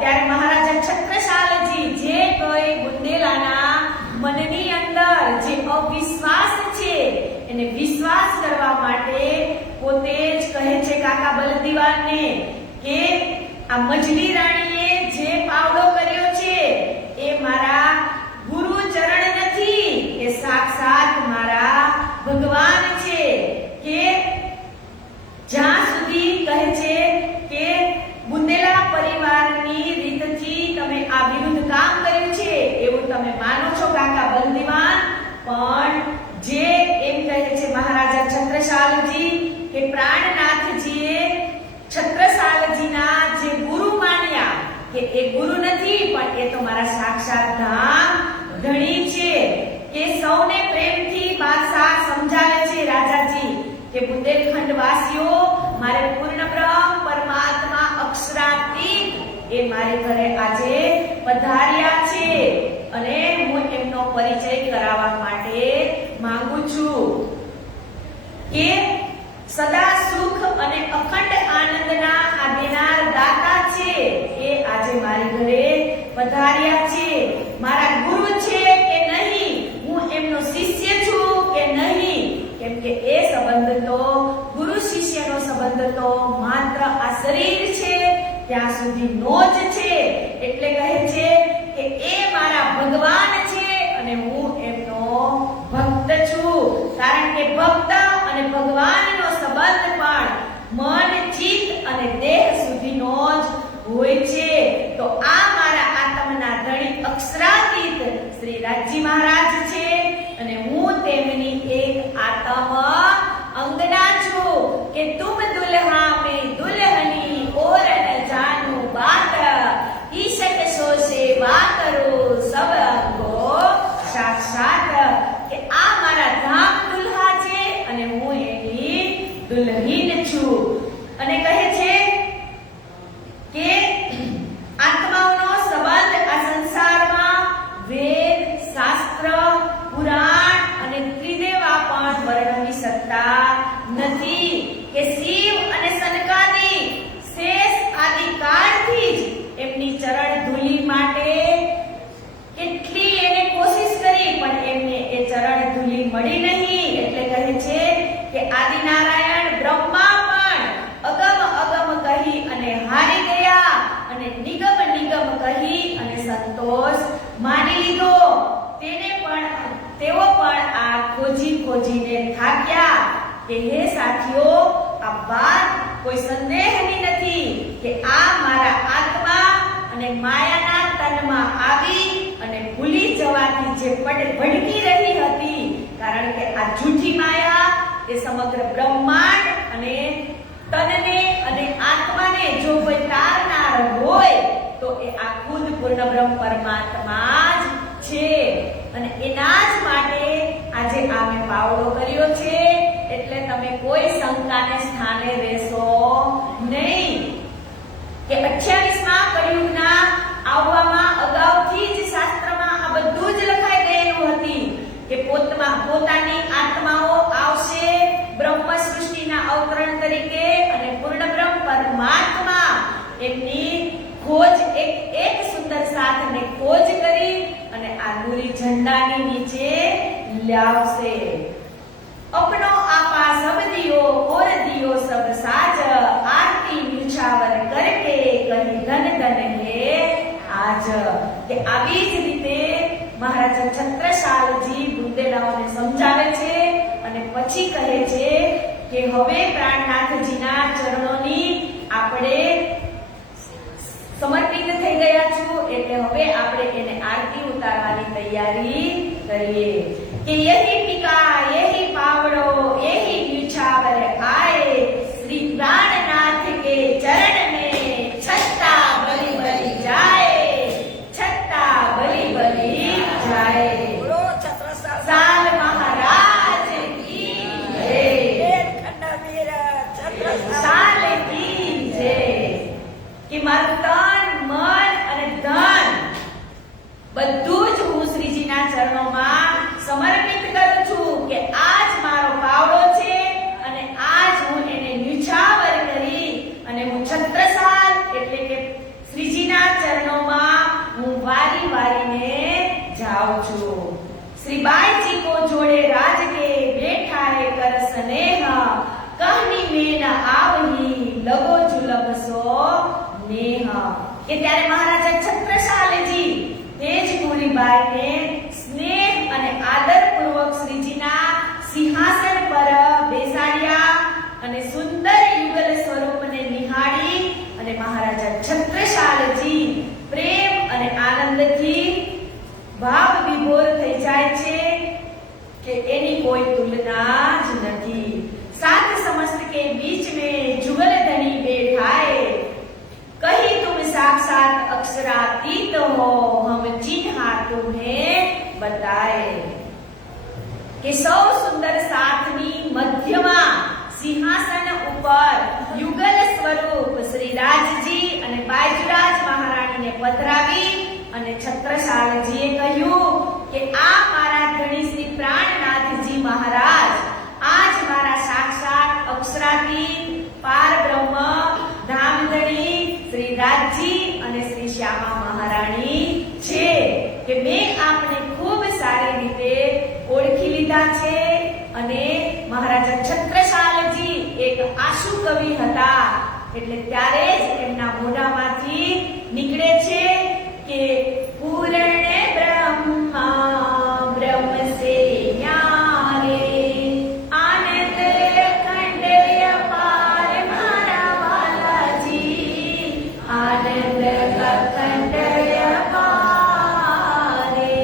ત્યારે મહારાજા છત્રસાલજી જે કોઈ બુંદેલાના મનની અંદર જે અવિશ્વાસ છે એને વિશ્વાસ કરવા માટે પોતે જ કહે છે કાકા બલદીવાનને કે આ મછલી રાણીએ જે પાવડો કર્યો છે એ મારા ગુરુ ચરણ નથી, એ સાક્ષાત મારા ભગવાન છે. કે જ્યાં સુધી કહે છે કે બુંદેલા પરિવારની રીતથી તમે આ વિરુદ્ધ કામ કર્યું છે એવું તમે માનો છો કાકા બલદીવાન, પણ જે એમ કહે છે મહારાજા છત્રસાલજી કે પ્રાણનાથજીએ છત્રસાલજીના જે ગુરુ માન્યા કે એ ગુરુ નથી પણ એ તો મારા સાક્ષાત ધામ ધણી છે. કે સૌને પ્રેમથી બાદશાહ સમજાવે છે રાજાજી કે બુંદેલખંડ વાસીઓ મારે પૂર્ણ બ્રહ્મ પરમાત્મા અક્ષરાતીત એ મારે ઘરે આજે પધાર્યા છે અને હું એમનો પરિચય કરાવવા માટે માંગુ છું કે સદા સુખ અને અખંડ આનંદના આ દેનાર દાતા છે એ આજે મારી ઘરે પધાર્યા છે. મારા ગુરુ છે કે નહીં, હું એમનો શિષ્ય છું કે નહીં, કેમ કે એ સંબંધ તો ગુરુ શિષ્યનો સંબંધ તો માત્ર આ શરીર છે ત્યાં સુધીનો જ છે. એટલે કહે છે કે એ મારા ભગવાન છે અને હું એમનો ભક્ત છું. કારણ કે ભક્ત અને ભગવાનનો સંબંધ પણ મન, ચિત્ત અને દેહ સુધીનો જ હોય છે. તો આ મારા આત્મના ધણી અક્ષરાતીત શ્રી રાજજી મહારાજ છે અને હું તેમની એક આત્મ અંગના છું. કે તુમ દુલ્હા મે દુલ્હની ઓર ન જાનું બાત, ઈશક સો સેવા કરો સબ અંગો સાક્ષાત. કે આ મારા ધામ દુલ્હા છે અને હું એની દુલ્હીન છું. અને કહે છે કે આત્માઓનો સંબંધ આ સંસારમાં વેદ, શાસ્ત્ર, પુરાણ અને ત્રિદેવા પણ વર્ણવી શકતા નથી. કે શિવ અને સનકાદી શેષ આદિ કાળથી જ એમની ચરણ ધૂલી માટે કેટલી એને કોશિશ કરી પણ એમને એ ચરણ ધૂલી મળી નહીં. એટલે કહે છે કે આદિનારાયણ બ્રહ્મા પણ અગમ અગમ કહી અને હારી ગયા અને નિગમ નિગમ કહી અને સંતોષ માની લીધો. તેઓ પણ આ ખોજી ખોજીને થાક્યા. કે હે સાથીઓ, આ વાત કોઈ સંદેહની નથી કે આ મારા આત્મા અને માયાના તનમાં આવી અને ભૂલી જવાથી જે ભડકી રહી હતી, કારણ કે આ જૂઠી માયા એ સમગ્ર બ્રહ્માંડ અને તનને અને આત્માને જો કોઈ તારનાર હોય તો એ આ ખુદ પૂર્ણ બ્રહ્મ પરમાત્મા જ છે. અને એના જ માટે આજે આ મેં પાવડો કર્યો છે, એટલે તમે કોઈ શંકાને સ્થાને રહેશો નહીં કે 28મા કળિયુગના આવવામાં અગાઉથી જ શાસ્ત્રમાં આ બધું જ લખાઈ ગયેલું હતી કે પોતાની આત્માઓ આવશે બ્રહ્મ સૃષ્ટિના અવતરણ તરીકે અને પૂર્ણ બ્રહ્મ પરમાત્મા એમની ખોજ એક સુંદર સાથને ખોજ કરી અને આ ગુરી ઝંડાની નીચે લાવશે। अपनो आपा सब दियो और दियो सब साज, आरती न्यूछावर करके कही धन धन है आज। કે આવી જ રીતે મહારાજા છત્રસાલજી બુંદેલાઓને સમજાવે છે અને પછી કહે છે કે હવે પ્રાણનાથજીના ચરણોની આપણે સમર્પિત થઈ ગયા છું, એટલે હવે આપણે એને આરતી ઉતારવાની તૈયારી કરીએ કે યહી ટીકા યહી પાવડો યહી ન્યુછાવર આए, શ્રી પ્રાણનાથ કે ચરણ में छत्ता बलि बलि जाए, छत्ता बलि बलि जाए। बोलो छत्रसाल महाराज की जय, खंडवीर छत्रसाल की जय। કે મારું તન મન અને ધન બધું જ હું શ્રીજીના ચરણોમાં સમર્પિત કરું છું કે આજ મારો પાવડો છે અને આજ હું એને ન્યુછાવર કરી અને હું છત્રસાલ એટલે કે શ્રીજીના ચરણોમાં હું વારી વારીને જાઉં છું। શ્રી બાઈજી કો જોડે રાજ કે બેઠા હે કર સ્નેહ, કહની મેં ન આવહી લગો જુલબ સો नेह। કે ત્યારે મહારાજા છત્રસાલજી તેજપુરીબાઈને સ્નેહ અને આદરપૂર્વક શ્રીજીના સિંહાસન પર બેસાડ્યા અને સુંદર યુગલ સ્વરૂપને નિહાળી અને મહારાજા છત્રસાલજી પ્રેમ અને આનંદથી ભાવ વિભોર થઈ જાય છે કે એની કોઈ તુલના જ નથી। सात समस्त के बीच में जुगल धनी बैठाए, कही तुम साक्षात अक्षरातीत हो, हम चिन्हा तुम्हें बताए। કે સૌ સુંદર સાથની મધ્યમાં સિંહાસન ઉપર યુગલ સ્વરૂપ શ્રી રાજજી અને બાઈજરાજ મહારાણીને પધરાવી અને છત્રસાલજીએ કહ્યું કે આ મારા ધણી શ્રી પ્રાણનાથજી મહારાજ આજ મારા સાક્ષાત અક્ષરાતીત પાર બ્રહ્મ ધામધણી શ્રી રાજજી અને શ્રી શ્યામા મહારાણી છે કે મેં આપને ખૂબ સારી રીતે ઓળખી લીધા છે। અને મહારાજા છત્રસાલજી એક આશુ કવિ હતા, એટલે ત્યારે જ એમના મોઢામાંથી નીકળે છે કે પૂર્ણ બ્રહ્મા બ્રહ્મ સે ન્યારે, આનંદ ખંડય પાર મારા વાલાજી, આનંદ ખંડય પારે।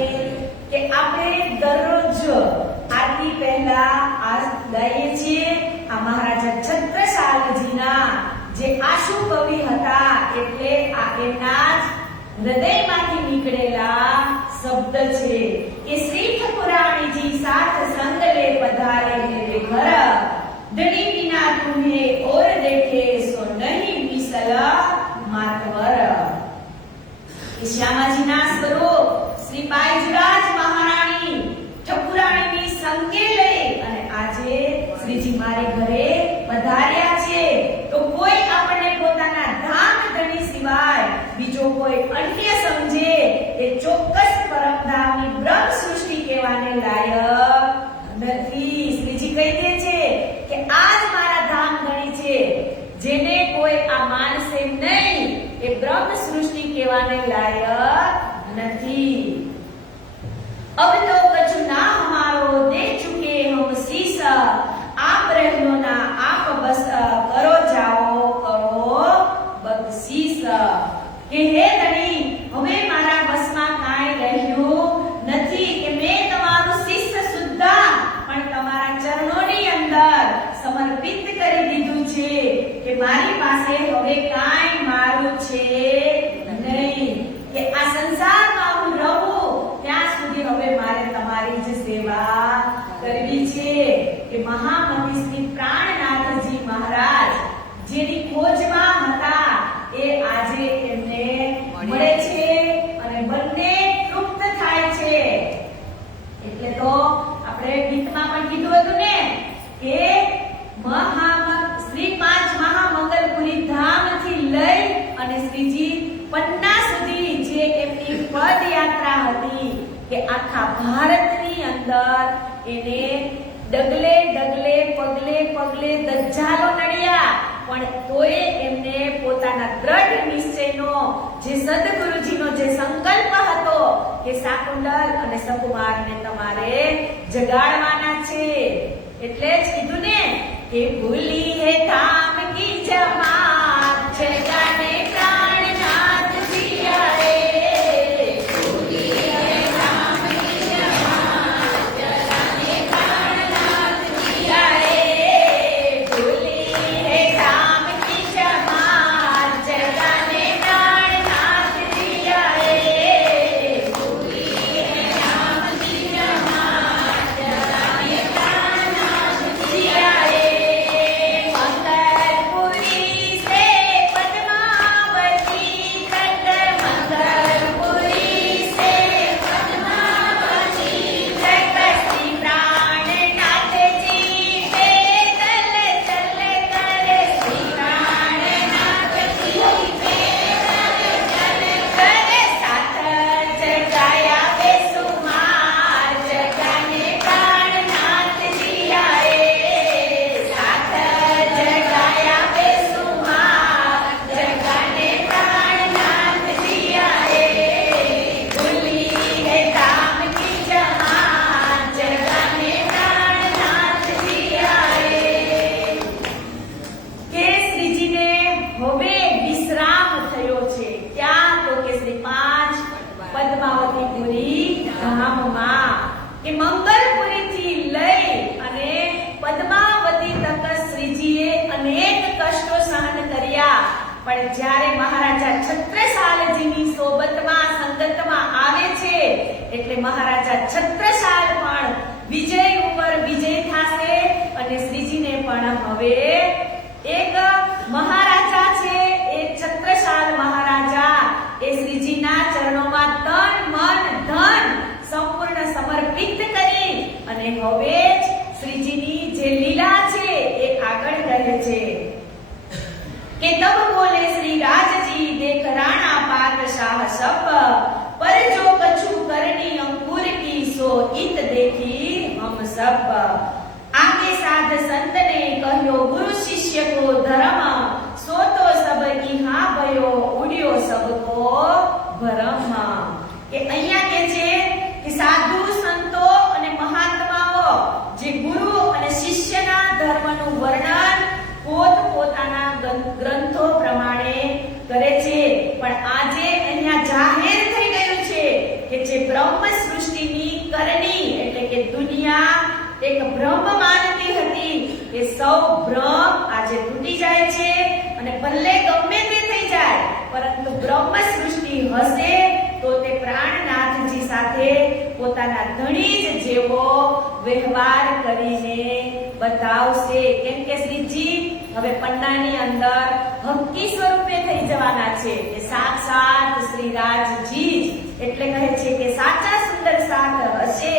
કે આપણે દરરોજ આરતી પહેલા આ ગાઈએ છીએ આ મહારાજા છત્રસાલજીના જે આશુ કવિ હતા, એટલે આ એમના જ હૃદયમાંથી નીકળેલા શબ્દ છે કે શ્રી ઠાकुराणीजी साथ संग ले पधारे मेरे घर, धनी बिना तुम्हें और देखे सो नहीं मिसल मातवर। શ્યામાજીના સ્વરૂપ શ્રી બાઈજરાજ મહારાણી ઠાकुराणीની સંગે લઈ અને આજે શ્રીજી મારે ઘરે પધાર્યા છે, તો કોઈ આપણને પોતાના ધામ ધણી સિવાય બીજો કોઈ અન્ય સમજે એ ચોક્કસ પરમધામની બ્રહ્મ સૃષ્ટિ કહેવાને લાયક નથી। શ્રીજી કહી દે છે કે આજ મારા ધામ ધણી છે, જેને કોઈ આ માનસે નહીં એ બ્રહ્મ સૃષ્ટિ કહેવાને લાયક નથી। अब तो कछु ना हमारो दे चुके हम शीश, आप रहलो ना आप बस करो जाओ करो बख्शीश। કે હે ધણી હવે મારા બસમાં કાંઈ રહ્યું નથી કે મેં તમારું શિષ્ય સુદ્ધા પણ તમારા ચરણોની અંદર સમર્પિત કરી દીધું છે કે મારી પાસે હવે કાંઈ મારું છે નહીં, કે આ સંસારમાં હું રહું ત્યાં સુધી હવે મારે મહામતી શ્રી પ્રાણનાથજી મહારાજ જેની ખોજમાં હતા એ આજે એમને મળે છે અને બંને તૃપ્ત થાય છે. એટલે તો આપણે ગીતમાં પણ કીધું હતું ને કે શ્રી પાંચ મહામંગલપુરી ધામથી લઈ અને શ્રીજી પન્ના સુધી જે એમની પદયાત્રા હતી કે આખા ભારતની અંદર એને ડગલે ડગલે પગલે પગલે દજ્જાલો નડ્યા પણ તોય એમને પોતાના દ્રઢ નિશ્ચયનો જે સદગુરુજીનો જે સંકલ્પ હતો કે શાકુંતલ અને સકુમારને તમારે જગાડવાના છે. એટલે જ કીધું ને કે ભૂલી હે ધામ કી જમાત જગાને પ્રાણનાથ જીયા રે. ભૂલી હે ધામ કી જમાત જગાને પ્રાણનાથ જીયા રે. ભૂલી હે ધામ કી જમાત જગાને પ્રાણનાથ જીયા રે. ભૂલી હે ધામ કી જમાત જગાને પ્રાણનાથ જીયા રે. મંગલપુરી સે પદ્માવતી તટ મંગલપુરી સે પદ્માવતી તટ શ્રી પ્રાણનાથજી પેદલ ચલ કરે. શ્રી પ્રાણનાથજી પેદલ ચલ કરે. સાથ જગાયા બેસુમાર જગાને પ્રાણનાથજી આએ. સાથ જગાયા બેસુમાર જગાને પ્રાણનાથજી આએ. ભૂલી હે ધામ કી જમાત જગાને પ્રાણનાથજી આએ. કે શ્રીજીને હવે વિશ્રામ થયો છે. ક્યાં? તો કે શ્રી પાંચ પદ્માવતીપુરી ધામમાં. કે મંગલપુરીથી લઈ અને પદ્માવતી તક શ્રીજીએ અનેક કષ્ટો સહન કર્યા પણ જ્યારે મહારાજા છત્રસાલજીની સોબતમાં સંગતમાં આવે છે એટલે મહારાજા છત્રસાલ પણ વિજય ઉપર વિજય થશે અને શ્રીજીને પણ હવે એક મહારાજા છે એ છત્રસાલ મહારાજા એ શ્રીજીના ચરણોમાં તન મન ધન સંપૂર્ણ સમર્પિત કરી અને હવે જ શ્રીજીની જે લીલા છે એ આગળ કહે છે કે તબ બોલે શ્રી રાજજી દેખ રાણા પાતશાહ સપ પર જો કछु કરनी अंकुर की सो इत देखी हम सब. आगे साध संत ने कह्यो गुरु शिष्य को धर्म सो तो सब इहा भयो उड्यो सबको भरम. કે અહીંયા કે છે કે સાધુ સંતો અને મહાત્માઓ જે ગુરુ અને શિષ્યના ધર્મનું વર્ણન પોતપોતાના ગ્રંથો પ્રમાણે કરે છે પણ આજે અહીંયા જાહેર થઈ ગયું છે કે જે બ્રહ્મ સૃષ્ટિની કરણી એટલે કે દુનિયા એક બ્રહ્મ માનતી હતી એ સૌ ભ્રમ આજે તૂટી જાય છે અને ભલે ગમે તે થઈ જાય પરંતુ બ્રહ્મ સૃષ્ટિ હશે તો તે પ્રાણનાથજી સાથે પોતાના ધણી જ જેવો વ્યવહાર કરીને બતાવશે. કેમ કે શ્રીજી હવે પન્નાની અંદર હક્કી સ્વરૂપે થઈ જવાના છે કે સાક્ષાત શ્રી રાજજી જ. એટલે કહે છે કે સાચા સુંદર સાથ હશે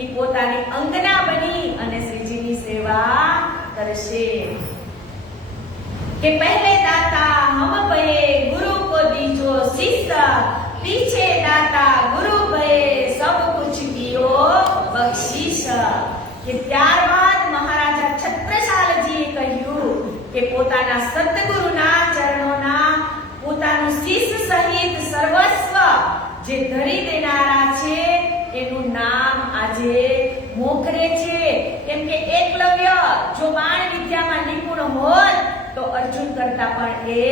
એ પોતાની અંગના બની અને શ્રીજીની સેવા કરશે. કે પહેલે દાતા હમ ભયે ગુરુ કો દીજો શિષ્ય पीछे दाता गुरु भये सब कुछ कियो बख्शीश. કે ત્યારબાદ મહારાજા છત્રસાલજીએ કહ્યું કે પોતાના સદગુરુના ચરણોના પોતાનું શીશ સહિત સર્વસ્વ જે ધરી દેનારા છે એનું નામ આજે મોખરે છે. કેમ કે એકલવ્ય જો બાણ વિદ્યામાં નિપુણ હોત તો અર્જુન કરતા પણ એ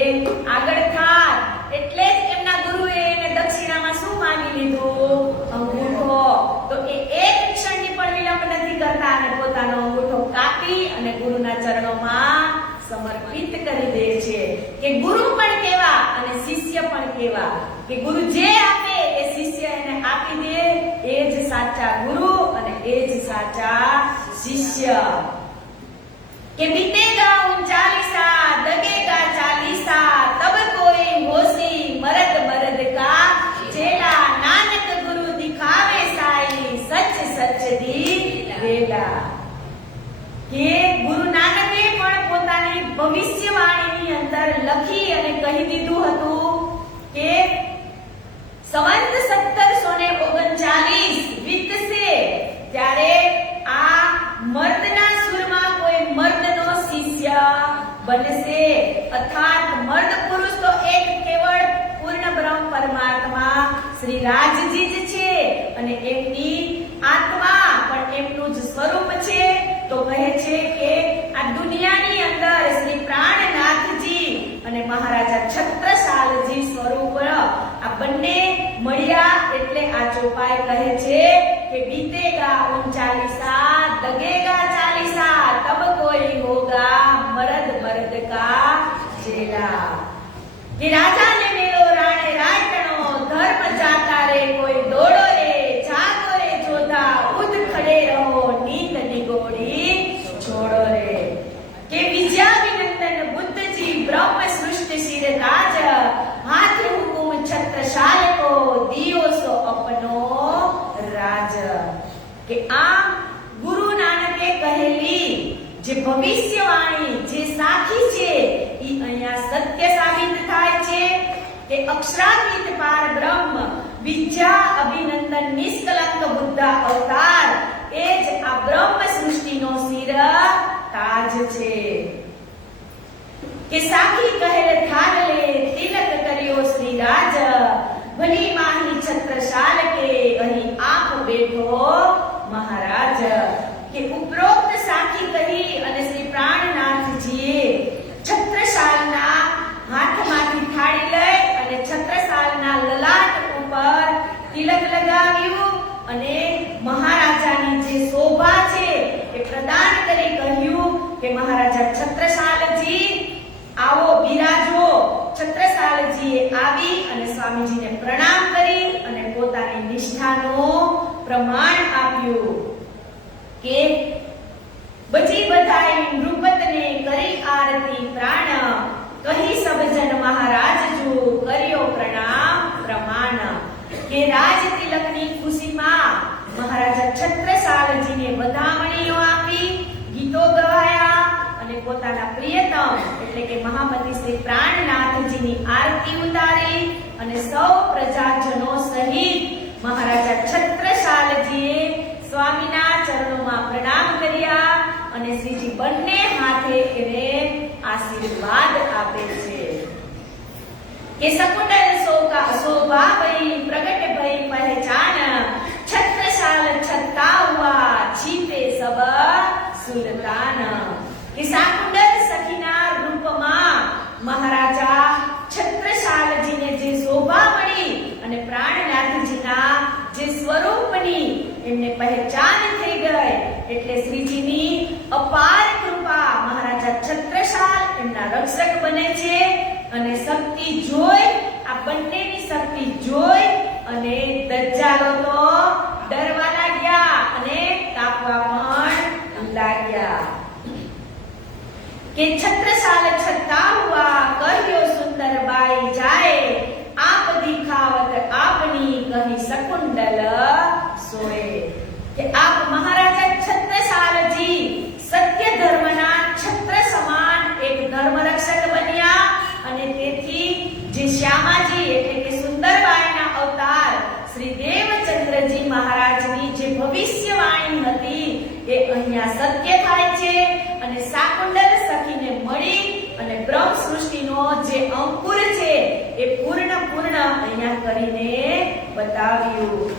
આગળ થાત. એટલે જ એમના ગુરુએ એને દક્ષિણામાં શું માંગી લીધું? અંગૂઠો. તો એ એક ક્ષણની પણ વિલંબ નથી કરતા અને પોતાનો અંગૂઠો કાપી અને ગુરુના ચરણોમાં સમર્પિત કરી દે છે. કે ગુરુ પણ કેવા અને શિષ્ય પણ કેવા. કે ગુરુ જે આપે એ શિષ્ય એને આપી દે. એ જ સાચા ગુરુ અને એ જ સાચા શિષ્ય. कि बीतेगा 39 दगेगा 40 तब कोई होशी मर्द मर्द का चेला नानक गुरु दिखावे साई सच सच दी वेला કે ગુરુ નાનકે પણ પોતાની ભવિષ્યવાણીની અંદર લખી અને કહી દીધું હતું કે સંવંત 1739 વીતશે ત્યારે આ મર્દના સુરમાં કોઈ મર્દનો શિષ્ય બનશે અર્થાત મર્દ પુરુષ તો એક કેવળ પૂર્ણ બ્રહ્મ પરમાત્મા શ્રી રાજજી જ છે અને એમની આત્મા પણ એમનું જ સ્વરૂપ છે તો કહે છે કે આ દુનિયાની અંદર શ્રી પ્રાણનાથજી અને મહારાજા છત્રસાલજી સ્વરૂપ આ બંને મળ્યા એટલે આ ચોપાઈ કહે છે કે बीतेगा 39 दगेगा 40 तब कोई होगा मर्द मर्द का चेला कि राजा ने मेलो राणे रायटनो धर्म जाता रे कोई दौड़ो रे जागो रे जोधा उद खड़े रहो नींद निगोड़ी छोड़ो रे के विजयाभिनंदन बुद्ध जी ब्रह्म सृष्टि सिर ताज हाथ हुकुम छत्रसाल को दियो सो अपनो राज કે આ ગુરુ નાનકે કહેલી જે ભવિષ્યવાણી જે સાચી છે ઈ અહીંયા સત્ય સાબિત થાય છે કે અક્ષરાતીત પાર બ્રહ્મ વિદ્યા અભિનંદન નિષ્કલંક બુદ્ધ અવતાર એ જ આ બ્રહ્મ સૃષ્ટિનો શિર તાજ છે કે સાખી કહેલ થારલે તિલક કર્યો શ્રી રાજ ભલી માહી છત્રસાલ કે અહીં આપ બેઠો મહારાજ કે ઉપરોક્ત સાખી કહી અને શ્રી પ્રાણનાથજીએ છત્રસાલના હાથમાંથી થાળી લઈ અને છત્રસાલના લલાટ ઉપર તિલક લગાવ્યું અને મહારાજાની જે શોભા છે એ પ્રદાન કરી કહ્યું કે મહારાજા છત્રસાલજી આવો બિરાજો છત્રસાલજીએ આવી અને સ્વામીજીને પ્રણામ કરી અને પોતાની નિષ્ઠાનું પ્રમાણ આપ્યું કે બચી બધાઈ નૃપતને કરી આરતી પ્રાણ કહી સબજન મહારાજ જો કર્યો પ્રણામ પ્રમાણ કે રાજ તિલકની ખુશીમાં મહારાજા છત્રસાલજીને વધામણીઓ આપી ગીતો ગવાયા અને પોતાના પ્રિયતમ એટલે કે મહામતી શ્રી પ્રાણનાથજીની આરતી ઉતારી અને સૌ પ્રજાજનો સહિત મહારાજા છત્રસાલજીએ સ્વામીના ચરણોમાં પ્રણામ કર્યા અને શ્રીજી બંને હાથે એને આશીર્વાદ આપે છે કે સકુંડલ શોભા ભઈ પ્રગટ ભઈ પહેચાન છત્રસાલ છત્તા હુઆ છીપે સબ સુલતાન કે સાકુંડલ સખીના રૂપમાં મહારાજા છત્રસાલજીને જે શોભા મળી અને પ્રાણનાથજીના જે સ્વરૂપની એમને પહેચાન થઈ ગઈ એટલે શ્રીજીની અપાર કૃપા મહારાજા છત્રસાલ એમના રક્ષક બને છે અને શક્તિ જોઈ આ બંનેની શક્તિ જોઈ અને દજ્જાલો તો ડરવા લાગ્યા અને કાપવા પણ લાગ્યા કે છત્રસાલ છત્તા હુઆ કહ્યો સુંદર બાઈ જાય આપ દિખાવત આપની કહી શકુંડલ સોએ કે આપ મહારાજા છત્રસાલજી સત્ય ધર્મના છત્ર સમાન એક ધર્મ રક્ષક બન્યા અને તેથી જે શ્યામાજી એટલે કે સુંદરબાઈના અવતાર શ્રી દેવચંદ્રજી મહારાજની જે ભવિષ્યવાણી હતી એ અહીંયા સત્ય થાય છે અને સાકુંડલ સખીને મળી અને બ્રહ્મ સૃષ્ટિનો જે અંકુર છે એ પૂર્ણ અહીંયા કરીને બતાવ્યું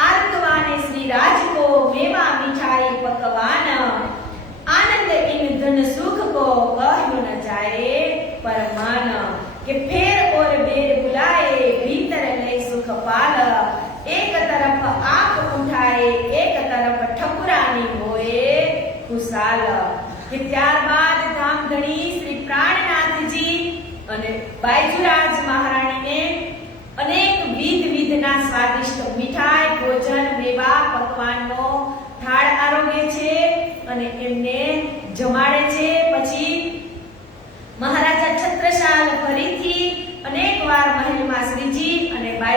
આર્તવાને શ્રી રાજકો મેવા મીઠાઈ પકવાન આનંદ ઇન ધન સુખ કો કહ્યો ન જાય પરમાન કે ફેર ઓર બેર બુલાए भीतर ले सुख पाल एक तरफ आप उठाए एक तरफ ठकुरानी होए खुशाल કે ત્યારબાદ ધામધણી શ્રી પ્રાણનાથજી અને બાયજુરાજ મહારાણીને અનેક વિધના સ્વાદિષ્ટ મીઠાઈ ભોજન મેવા પકવાનનો થાળ આરોગે છે અને એમને જમાડે છે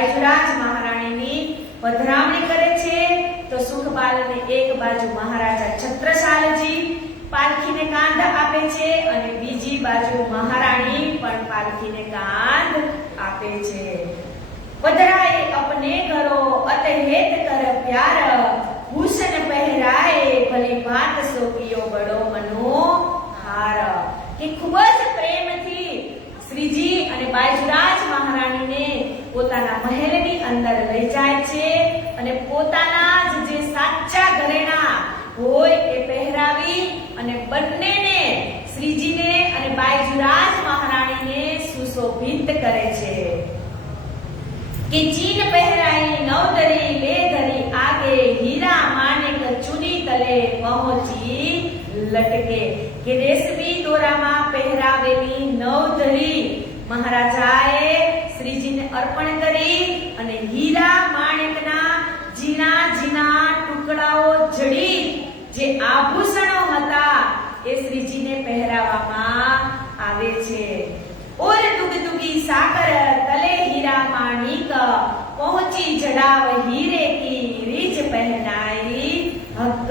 બાયજરાજ મહારાણીની પધરામણી કરે છે તો સુખપાલને એક બાજુ મહારાજા છત્રસાલજી પાલખીને કાંધ આપે છે અને બીજી બાજુ મહારાણી પણ પાલખીને કાંધ આપે છે। પધરાए अपने घरो अतहेत कर प्यार भूषण पहराए भली भात सो कियो बड़ो मनोहार। કે ખૂબ જ પ્રેમથી શ્રીજી અને બાયજરાજ મહારાણીને પોતાના મહેલની અંદર લઈ જાય છે અને પોતાના જે સાચા ઘરેણા હોય એ પહેરાવી અને બંનેને શ્રીજીને અને બાયજરાજ મહારાણીને સુશોભિત કરે છે। કે ચીન પહેરાઈ નવધરી લે ધરી આગે હીરા માણેક ચુની તલે પહોંચી લટકે। કે રેશમી દોરામાં પહેરાવેલી નવધરી મહારાજાએ શ્રીજીને અર્પણ કરી અને હીરા માણેકના ઝીણા ઝીણા ટુકડાઓ જડી જે આભૂષણો હતા એ શ્રીજીને પહેરાવવામાં આવે છે। और दुगदुगी साकर तले हीरा माणिक पहुंची जड़ाव हीरे की रीझ पहनाई हक।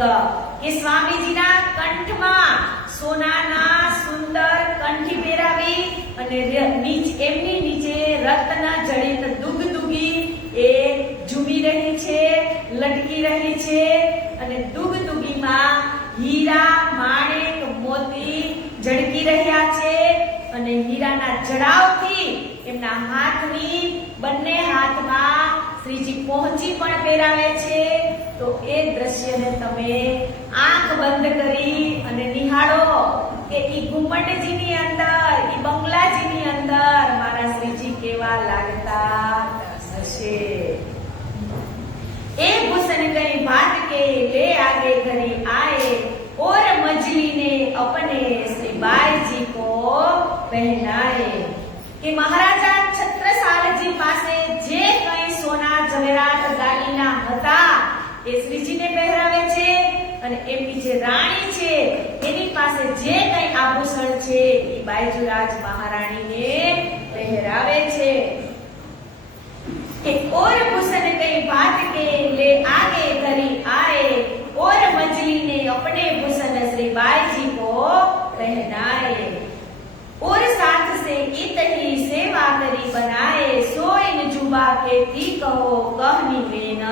કે સ્વામીજીના કંઠમાં સોનાના સુંદર કંઠી પહેરાવી અને એમની નીચે રત્ન જડિત દુગદુગી એ ઝૂમી રહી છે, લટકી રહી છે અને દુગદુગીમાં હીરા માણેક મોતી ઝળકી રહ્યા છે અને હીરાના જડાવથી એમના હાથની બંને હાથમાં શ્રીજી પહોંચી પણ પહેરાવે છે। તો એ દ્રશ્યને તમે આંખ બંધ કરી અને નિહાળો કે ઈ ઘુમટજીની અંદર, ઈ બંગલાજીની અંદર મારા શ્રીજી કેવા લાગતા હશે। એ ભૂષણ કઈ ભાત के ले आगे घरी आए और मजली ने अपने श्री बाई जी को पहनाए। કે મહારાજા છત્રસાલજી પાસે જે કઈ સોના જવેરાત દાગીના હતા એ શ્રીજીને પહેરાવે છે અને એમની જે રાણી છે એની પાસે જે કઈ આભૂષણ છે એ બાયજરાજ મહારાણીને પહેરાવે છે। કે और भूषण कई बात के ले आगे घरी आए और मजली ने अपने भूषण श्री बाई जी को पहनाए। और साथ से इत ही सेवा करी बनाए सोइन जुबा के ती कहो कहनी में न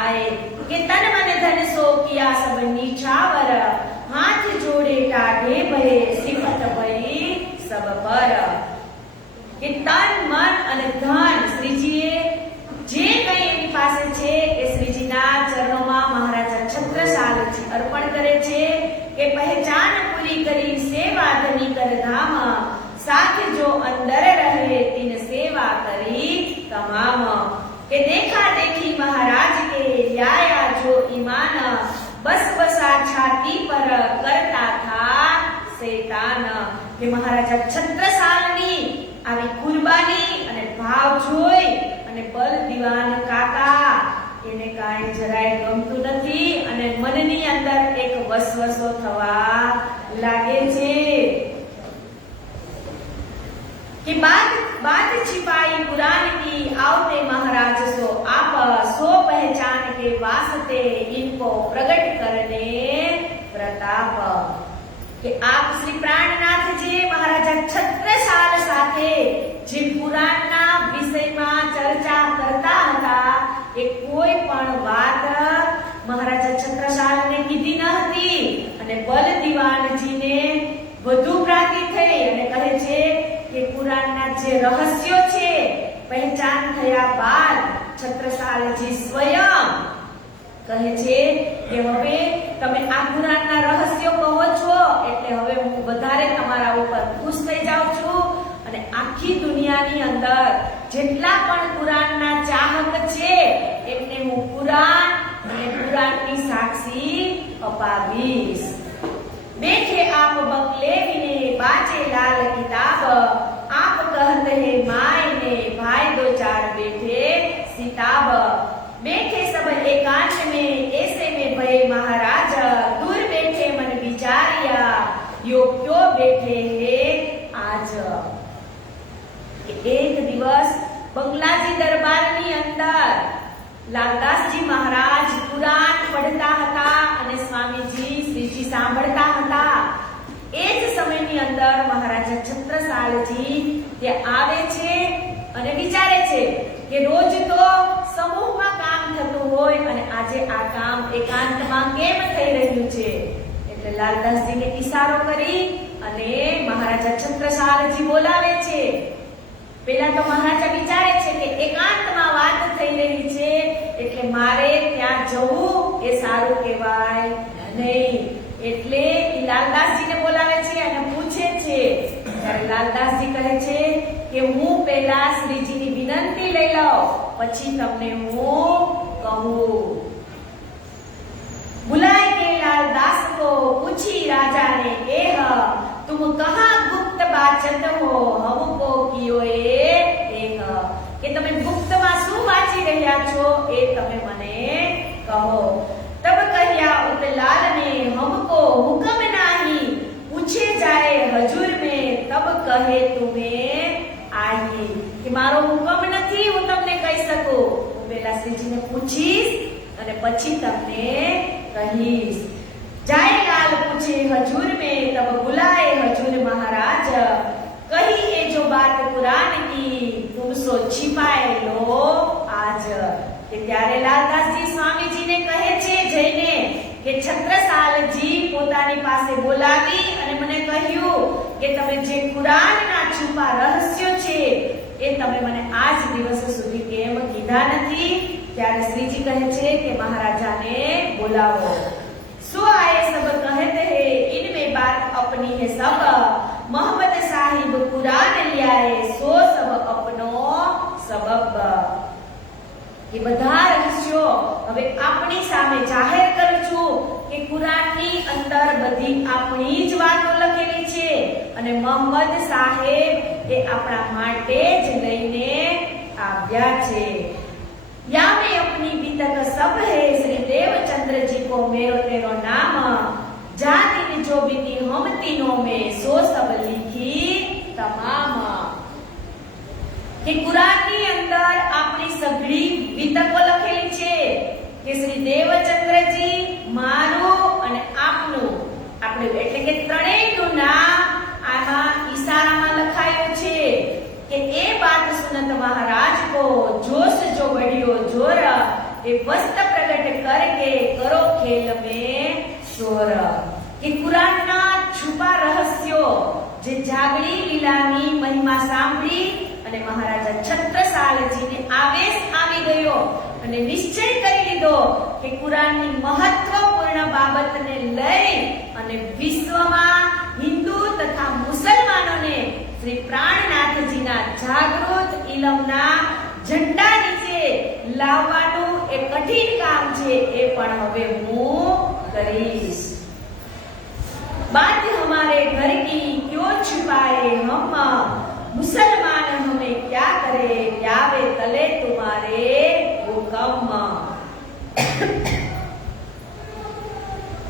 आए। के तन मन धन सो किया सब निछावर हाथ जोड़े टाढ़े भये सिफत भई सब पर। કે તન મન અને ધન શ્રીજીએ જે કઈ એની પાસે છે એ શ્રીજીના ચરણોમાં મહારાજા છત્રસાલજી અર્પણ કરે છે। કે પહેચાન પૂરી કરી સેવા ધની કર ધામ साथ जो अंदर रहे तीन सेवा करी तमाम। के देखा देखी महाराज के लाया जो ईमान बस बसा छाती पर करता था शैतान। के महाराजा છત્રસાલની આવી કુરબાની અને ભાવ જોઈ અને બલ દીવાન કાકા એને કાંઈ જરાય ગમતું નથી અને મનની અંદર એક વસવસો થવા લાગે છે। कि बात छिपाई कुरान की आवते महाराज सो आप सो पहचान के वास्ते इनको प्रकट करने प्रताप। कि आप श्री प्राणनाथ जी महाराजा छत्रसाल साथे जे पुराणना विषयમાં ચર્ચા કરતા હતા એ કોઈ પણ વાત મહારાજા છત્રસાલને કીધી ન હતી અને બલ દીવાનજીને વધુ પ્રાપ્તિ થઈ અને કહે છે કે પુરાણના જે રહસ્યો છે પહેચાન થયા બાદ છત્રસાલજી સ્વયં કહે છે કે હવે તમે આ પુરાણના રહસ્યો કહો છો એટલે હવે હું વધારે તમારા ઉપર ખુશ થઈ જાઉં છું અને આખી દુનિયાની અંદર જેટલા પણ પુરાણના ચાહક છે એમને હું પુરાણ અને પુરાણની સાક્ષી અપાવીશ। बैठे आप बंगले ने बाजे लाल किताब आप कहते हैं माय ने भाई दो चार बैठे सिताब। बैठे सब एकांत में ऐसे में भय महाराज दूर बैठे मन विचारिया यो क्यों बैठे है आज। एक दिवस बंगलाजी दरबार લાલદાસજી મહારાજ કુરાન પડતા હતા અને સ્વામીજી શ્રીજી સાંભળતા હતા. એ જ સમયની અંદર મહારાજા છત્રસાલજી ત્યાં આવે છે અને વિચારે છે કે રોજ તો સમૂહમાં કામ થતું હોય અને આજે આ કામ એકાંતમાં કેમ થઈ રહ્યું છે. એટલે લાલદાસજીને ઈશારો કરી અને મહારાજા છત્રસાલજી બોલાવે છે. પહેલા તો મહારાજા વિચારે છે કે એકાંતમાં વાત થઈ રહી છે એટલે મારે ત્યાં જવું એ સારું કહેવાય નહીં. એટલે લાલદાસજીને બોલાવે છે અને પૂછે છે. ત્યારે લાલદાસજી કહે છે કે હું પહેલા શ્રીજીની વિનંતી લઈ લઉં પછી તમને હું કહું. बुलाए के लालदास को पूछी राजा ने एह तुम कहाँ गुप्त वाचत हो हमको कियो एह કે તમે ગુપ્તમાં શું વાંચી રહ્યા છો એ તમે મને કહો. तब कहिया उतलाल ने हमको हुक्म नहीं पूछे जाए हजूर में तब कहे तुम्हें आइए કે મારો હુકમ નથી હું તમને કહી શકું. હું પહેલા શ્રીજીને પૂછીશ અને પછી તમને कहीस. जाए लाल पूछे हजूर में तब बुलाए हजूर महाराज कही ये जो बात कुरान की तुम सो छिपाए लो आज. કે ત્યારે લાલદાસજી સ્વામીજીને કહે છે જઈને કે છત્રસાલજી પોતાની પાસે બોલાવી અને મને કહ્યું કે તમે જે કુરાનના છુપા રહસ્યો છે એ તમે મને આજ દિવસ સુધી કેમ કીધા નથી. ત્યારે શ્રીજી કહે છે કે મહારાજાને બોલાવો. सो आए सब कहते हैं इनमें बात अपनी है सब मोहम्मद साहिब कुरान लियाए सो सब अपनो सबब. કે બધા રહસ્યો હવે આપણી સામે જાહેર કરું છું કે કુરાનની અંદર બધી આપણી જ વાતો લખેલી છે અને મોહમ્મદ સાહેબ એ આપણા માટે જ લઈને આવ્યા છે. या में अपनी बीतक सब है श्री देवचंद्र जी को मेरो तेरो नाम जाति जो बीती हम तीनों में सो सब लिखी તમામ. કે કુરાનની અંદર આપણી સઘળી બીતકો લખેલી છે કે શ્રી દેવચંદ્રજી મારું અને આપનું આપણું એટલે કે ત્રણેયનું નામ આમાં ઈશારામાં લખાયું છે કે એ બાત સુનત महाराज को जोश जो बढ़ियो जोर ए वस्त प्रकट करके करो खेल में शोर. કે કુરાનના છુપા રહસ્યો જે જાગડી લીલાની મહિમા સાંભળી અને મહારાજા છત્રસાલજીને આવેશ આવી ગયો અને નિશ્ચય કરી લીધો કે કુરાનની મહત્વપૂર્ણ બાબતને લઈ અને વિશ્વમાં હિન્દુ તથા મુસલમાનોને શ્રી પ્રાણનાથજીના જાગૃત ઇલમના ઝંડા નીચે લાવવાનું એ કઠિન કામ છે એ પણ હવે હું કરીશ. बात हमारे घर की क्यों छुपाए हम मुसलमान हमें क्या करे यावे तले तुम्हारे हुक्म.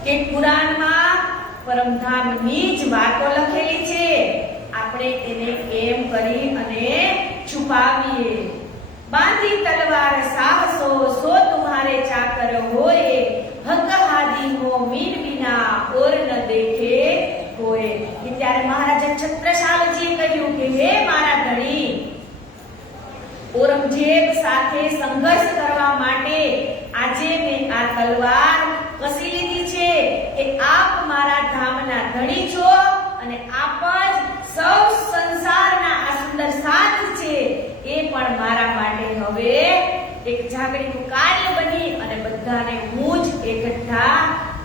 કે કુરાનમાં પરમધામની જ વાતો લખેલી છે આપણે એને કેમ કરી અને છુપાવીએ. બાંધી તલવાર સાહસો સો તુમ્હારે ચાકર હોય હક હાદી હો મીન બિના ઓર ન દેખે હોય. ત્યારે મહારાજા છત્રસાલજીએ કહ્યું કે હે મારા ધણી ઔરંગઝેબ સાથે સંઘર્ષ કરવા માટે આજે મેં આ તલવાર કસી લીધી છે કે આપ મારા ધામના ધણી છો અને આપ જ સૌ સંસારના આ સુંદર સાથ છે એ પણ મારા માટે હવે એક જાગૃતિનું કાર્ય બની અને બધાને હું જ એકઠા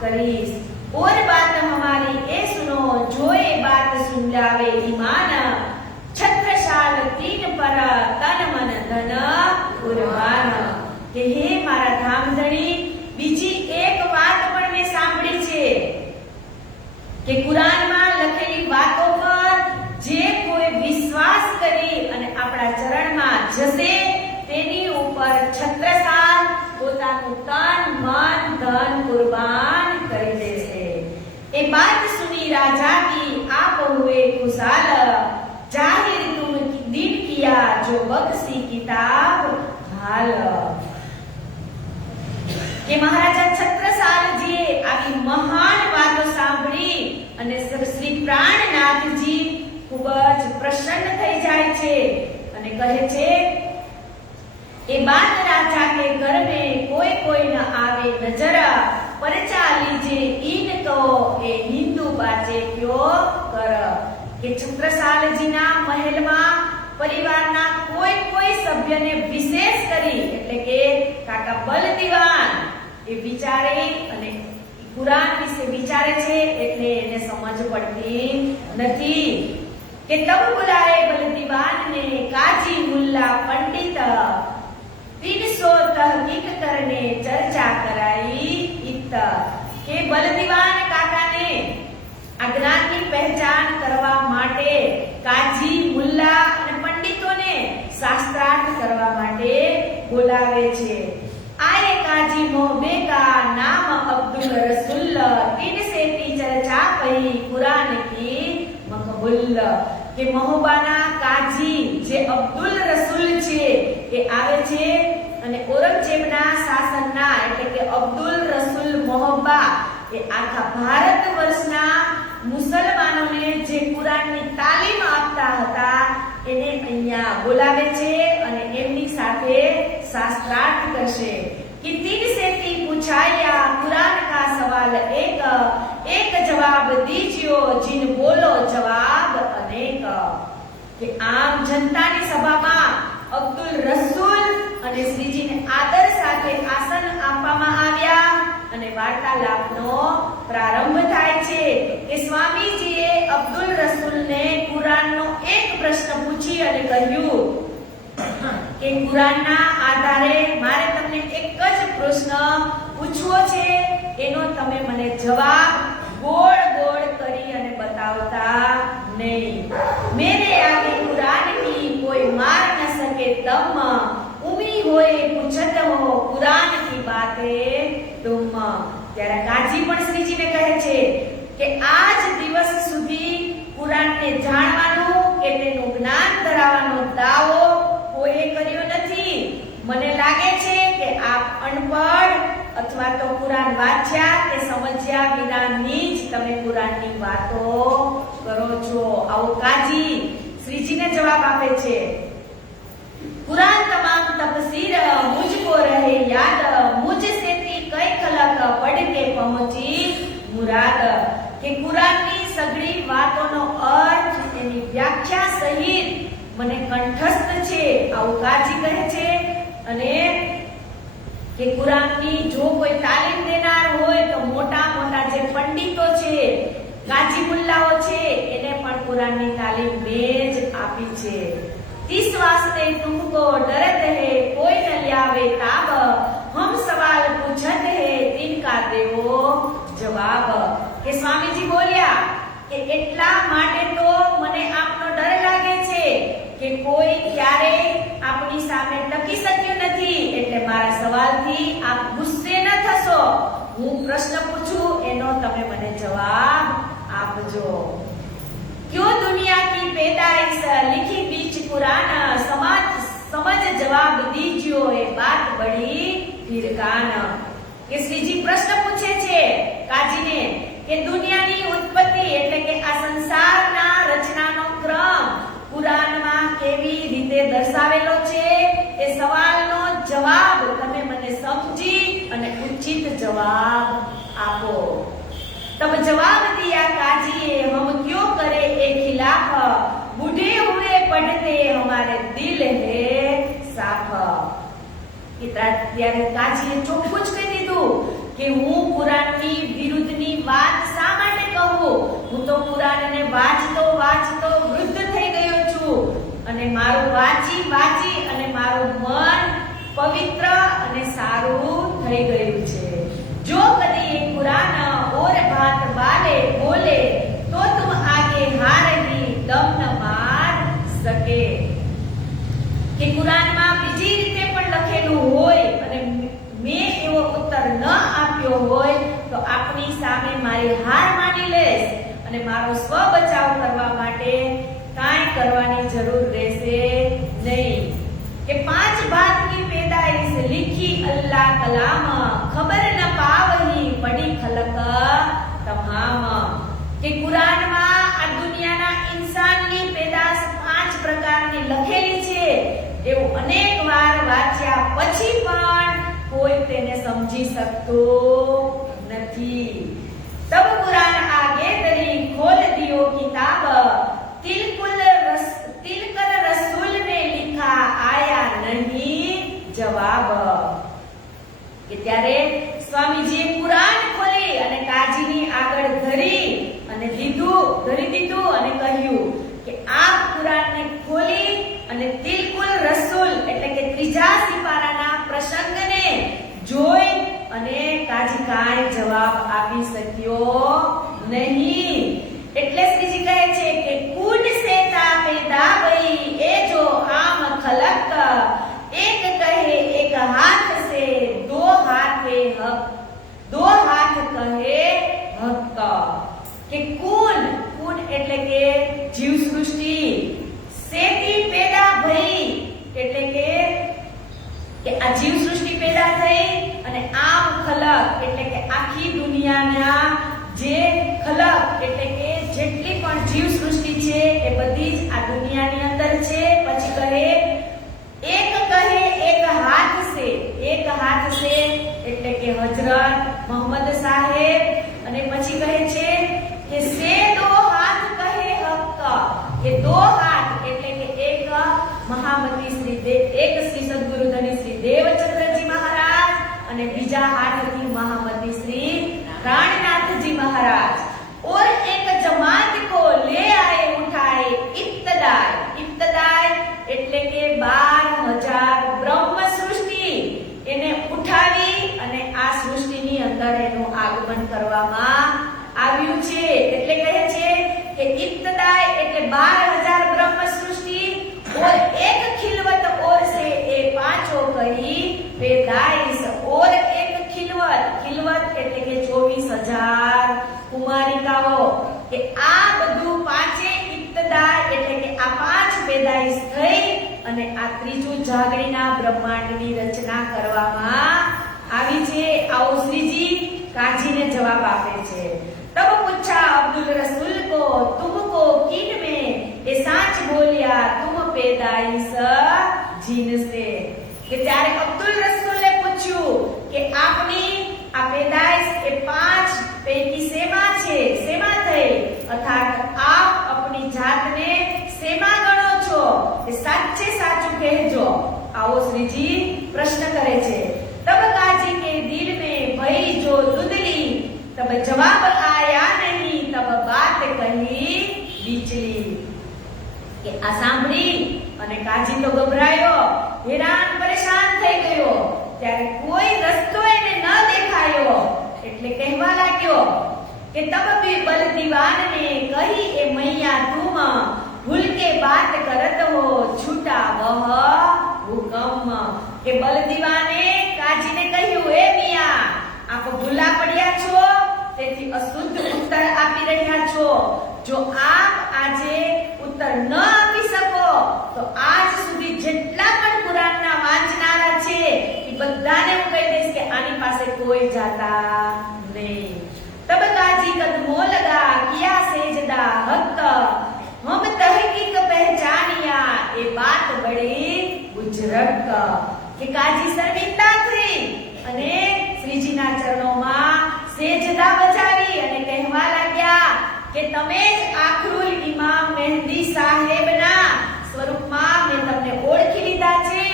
કરીશ. और बात हमारी ए सुनो जो ये बात सुन लावे ईमान छत्रसाल तीन पर तन मन धन कुर्बान. કે હે મારા ધામધણી બીજી એક વાત પણ મેં સાંભળી છે કે કુરાનમાં લખેલી વાતો પર જે કોઈ વિશ્વાસ કરી અને આપણા ચરણમાં જશે તેની ઉપર છત્રસાલ પોતાનું તન મન ધન કુરબાન કરી દેશે. એ बात सुनी राजा की आप हुए खुशाल जाहिर तुम दिन किया जो बख्शी किताब हाल. કે મહારાજા છત્રસાલજીએ આવી મહાન વાતો સાંભળી અને શ્રી પ્રાણનાથજી ખૂબ જ પ્રસન્ન થઈ જાય છે અને કહે છે, એ બાત રાજા के घर में कोई कोई न आवे नजर परचा लीजे इनको ए हिंदू बाचे क्यों कर કે છત્રસાલજીના મહેલમાં પરિવારના કોઈ સભ્યને વિશેષ કરી એટલે કે કાકા બલદીવાન એ વિચારે અને કુરાન વિશે વિચારે છે એટલે એને સમજ પડતી નથી કે તબ બુલાએ બલદીવાનને કાજી મુલ્લા પંડિત 300 તહકીક કરને ચર્ચા કરાઈ इत કે બલદીવાન કાકાને આ જ્ઞાનની પહેચાન કરવા માટે કાજી મુલ્લા અને પંડિતોને શાસ્ત્રાર્થ કરવા માટે બોલાવે છે। आए काजी मोहबे का नाम अब्दुल रसूल 300 की चर्चा कही कुरान की मकबूल કે મહોબાના કાજી જે અબ્દુલ રસૂલ છે એ આવે છે અને ઔરંગઝેબના શાસનના એટલે કે અબ્દુલ રસૂલ મોહબ્બા એ આખા ભારત વર્ષના મુસલમાનોને જે કુરાનની તાલીમ આપતા હતા એને અહીંયા બોલાવે છે અને એમની સાથે શાસ્ત્રાર્થ કરશે कि 300 की पूछाया कुरान का सवाल एक जवाब दीजियो जिन बोलो जवाब अनेक કે આમ જનતાની સભામાં અબ્દુલ રસૂલ અને શ્રીજીને આદર સાથે આસન આપવામાં આવ્યા અને વાર્તાલાપનો પ્રારંભ થાય છે કે સ્વામીજીએ અબ્દુલ રસૂલને કુરાનનો એક પ્રશ્ન પૂછી અને કહ્યું કે કુરાનના આધારે મારે તમને એક જ પ્રશ્ન પૂછવો છે એનો તમે મને જવાબ ગોળ ગોળ કરી અને બતાવતા નહીં। મેરે આગે કુરાન की कोई मार न सके दम उमी होए पूछत हो कुरान की बातें तुम। ત્યારે કાજી પણ શ્રીજીને કહે છે કે આજ દિવસ સુધી કુરાનને જાણવાનું કે તેનું જ્ઞાન ધરાવવાનો દાવો કોઈએ કર્યો નથી। મને લાગે છે કે આપ અનપઢ અથવા તો કુરાન વાંચ્યા કે સમજ્યા વિનાની જ તમે કુરાનની વાતો કરો છો। આવો કાજી શ્રીજીને જવાબ આપે છે। कुरान तमाम तफसीर मुझको रहे याद मुझसे थी कई खलक पढ़ के पहुंची मुराद કે કુરાનની સઘળી વાતોનો અર્થ એની વ્યાખ્યા સહિત મને કંઠસ્થ છે આવું કાજી કહે છે। અને કે કુરાનની જો કોઈ તાલીમ દેનાર હોય તો મોટા મોટા જે પંડિતો છે કાજી મુલ્લાઓ છે એને પણ કુરાનની તાલીમ મેં જ આપી છે। इस वास्ते तुमको डरत है कोई न लियावे ताब हम सवाल पूछत है तिनका देवो जवाब કે સ્વામીજી બોલ્યા કે એટલા માટે તો મને આપનો ડર લાગે છે કે કોઈ ક્યારે આપણી સામે ટકી શક્યું નથી એટલે મારા સવાલથી આપ ગુસ્સે ન થશો। હું પ્રશ્ન પૂછું એનો તમે મને જવાબ આપજો। क्यों दुनिया की पैदाइश लिखी बीच कुरान समझ जवाब दीजियो ये बात बड़ी फिरकान કે શ્રીજી પ્રશ્ન પૂછે છે કાજીને કે દુનિયાની ઉત્પત્તિ એટલે કે આ સંસારના રચનાનો ક્રમ કુરાનમાં કેવી રીતે દર્શાવેલો છે એ સવાલનો જવાબ તમે મને સમજી અને ઉચિત જવાબ આપો। तब जवाब दिया काजी हम क्यों करे ए खिलाफ बूढ़े हुए पढ़ते हमारे दिल है साफ। ત્યારે કાજીએ ચોખ્ખું જ કહી દીધું કે હું કુરાનની વિરુદ્ધની વાત શા માટે કહું। હું તો કુરાનને વાંચતો વાંચતો વૃદ્ધ થઈ ગયો છું અને મારું વાંચી વાંચી અને મારું મન પવિત્ર અને સારું થઈ ગયું છે। जो कदी ये कुरान और बात वाले बोले तो तुम आगे हारेगी दम न मार सके કે કુરાનમાં બીજી રીતે પણ લખેલું હોય અને મેં એવો ઉત્તર ન આપ્યો હોય તો આપની સામે મારી હાર માની લેશ અને મારો સ્વ બચાવ કરવા માટે કાંઈ કરવાની જરૂર રહેશે નહીં। કે 5 बात की पैदाइश लिखी अल्लाह कलाम खबर न पावही पड़ी खलक तमाम કે કુરાનમાં આ દુનિયાના ઇન્સાનની પેદાશ 5 પ્રકારની લખેલી છે એવું અનેક વાર વાંચ્યા પછી પણ કોઈ તેને સમજી શકતો નથી. તબ કુરાન આગે દરી ખોલ દિયો કિતાબ तिलकर रसूल ने लिखा आया नहीं जवाब. કે ત્યારે સ્વામીજીએ કુરાન ખોલી અને કાજીની આગળ ધરી દીધું અને કહ્યું કે આ કુરાનને ખોલી અને તિલકુલ રસૂલ એટલે કે ત્રીજા સિપારાના પ્રસંગને જોઈ અને કાજી કાંઈ જવાબ આપી શક્યો નહીં. એટલે શ્રીજી કહે છે કે કુન સે તા પેદા ભઈ એ જો આમ ખલક એક કહે એક હાથ સે દો હાથ કહે હક. કે કુન એટલે કે જીવ સૃષ્ટિ, સેતી પેદા ભઈ એટલે કે આ જીવ સૃષ્ટિ પેદા થઈ અને આમ ખલક એટલે કે આખી દુનિયાના જે ખલક એટલે કે જેટલી પણ જીવ સૃષ્ટિ છે એ બધી જ આ દુનિયાની અંદર છે. પછી કહે એક હાથ સે એટલે કે હજરત મોહમ્મદ સાહેબ. અને પછી કહે છે કે સે દો હાથ કહે હક કે દો હાથ એટલે કે એક મહામતી એક શ્રી સદગુરુ ધની શ્રી દેવચંદ્રજી મહારાજ અને બીજા હાથથી મહામતી શ્રી प्राणनाथ जी महाराज और एक जमात को ले आए उठाए इब्तदाई એટલે કે 12,000 બ્રહ્મ સૃષ્ટિ એને ઉઠાવી અને આ સૃષ્ટિની અંદર એનું આગમન કરવામાં આવ્યું છે. એટલે કહે છે કે इब्तदाई એટલે 12,000 બ્રહ્મ સૃષ્ટિ और एक खिलवत और से ए पांचों कही पैदाइश और एक खिलवत એટલે કે 24,000 કુમારિકાઓ. કે આ બધું પાંચે ઇબ્તદા એટલે કે આ પાંચ પેદાઈશ થઈ અને આ ત્રીજું જાગણીના બ્રહ્માંડની રચના કરવામાં આવી છે. આવો શ્રીજી કાજીને જવાબ આપે છે. तब पूछा अब्दुल रसूल को तुमको किन में ये साच बोलिया तुम पैदाइश जीन से. કે ત્યારે અબ્દુલ રસૂલે પૂછ્યું કે આપની આ પેદાઈશ એ 5 પૈકી શેમાં થઈ અર્થાત આપ આપની જાતને શેમાં ગણો છો એ સાચે સાચું કહેજો. આવો શ્રીજી પ્રશ્ન કરે છે. તબ કાજી કે દિલ में भई जो दुदली तब जवाब आया नहीं तब बात कही बिचली. કે આ સાંભળી અને કાજી તો ગભરાયો, હેરાન પરેશાન થઈ ગયો. ત્યારે કોઈ રસ્તો એને ન દેખાયો એટલે કહેવા લાગ્યો કે તબ भी बल दीवान ने कही ए मैया तुम भूल के बात करत हो छूटा वह हुकम. કે બલ દીવાને કાજીને કહ્યું, એ મિયા આપ ભૂલા પડ્યા છો તેથી અશુદ્ધ ઉત્તર આપી રહ્યા છો. જો આપ આજે ઉત્તર ન આપી શકો તો આજ સુધી જેટલા પણ કુરાનના વાંચનારા છે એ બધાને હું કહી દઈશ કે આની પાસે કોઈ જાતા નહીં. તબ કાજી કદમો લગા કિયા સેજદા હક હમ તહકીક પહેચાનિયા એ બાત બડી ગુજરક. કે કાજી શર્મિંદા થઈ અને શ્રીજીના ચરણોમાં સેજદા બજાવી અને કહેવા લાગ્યા કે તમે જ આખરુલ ઇમામ મહેદી સાહેબના સ્વરૂપમાં મેં તમને ઓળખી લીધા છે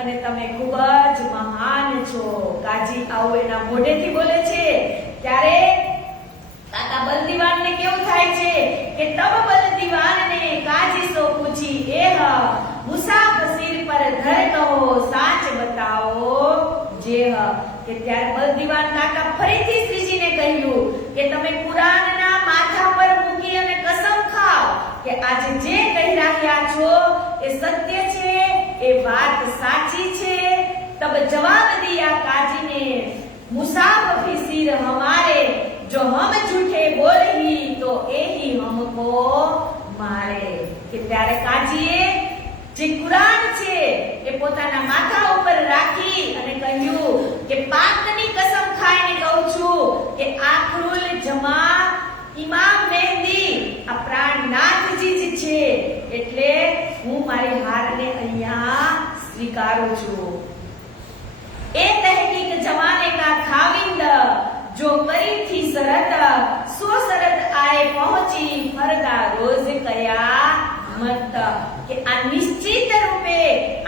અને તમે ખૂબ જ મહાન છો. કાજી આવું એના મોઢેથી બોલે છે. ત્યારે કાકા બલદીવાનને કેવું થાય છે કે તબ બલદીવાનને કાજી સો પૂછી એહ મુસાફિર પર ધર કહો સાચ બતાવો જેહ. કે ત્યારે બલદીવાન કાકા ફરીથી શ્રીજીને કહ્યું કે તમે કુરાનના માથા પર મૂકી અને કસમ ખાઓ કે આજે જે કહી રહ્યા છો એ સત્ય છે, એ વાત સાચી છે. તબ જવાબ દિયા કાજી ने मुसाफिर हमारे जो हम झूठे बोली तो यही हमको मारे. કે ત્યારે કાજીએ જે કુરાન છે એ પોતાના માથા ઉપર રાખી અને કહ્યું કે પાકની કસમ ખાઈને કહું છું કે આખરુલ જમા ઇમામ મહેદી આ પ્રાણનાથજી જ છે, એટલે હું મારી હારને અહીંયા સ્વીકારું છું. એ તહકીક જમાને કા ખાવિંદ जो करी थी शरत सो शरत आए पहुंची फरदा रोज कयामत કે આ નિશ્ચિત રૂપે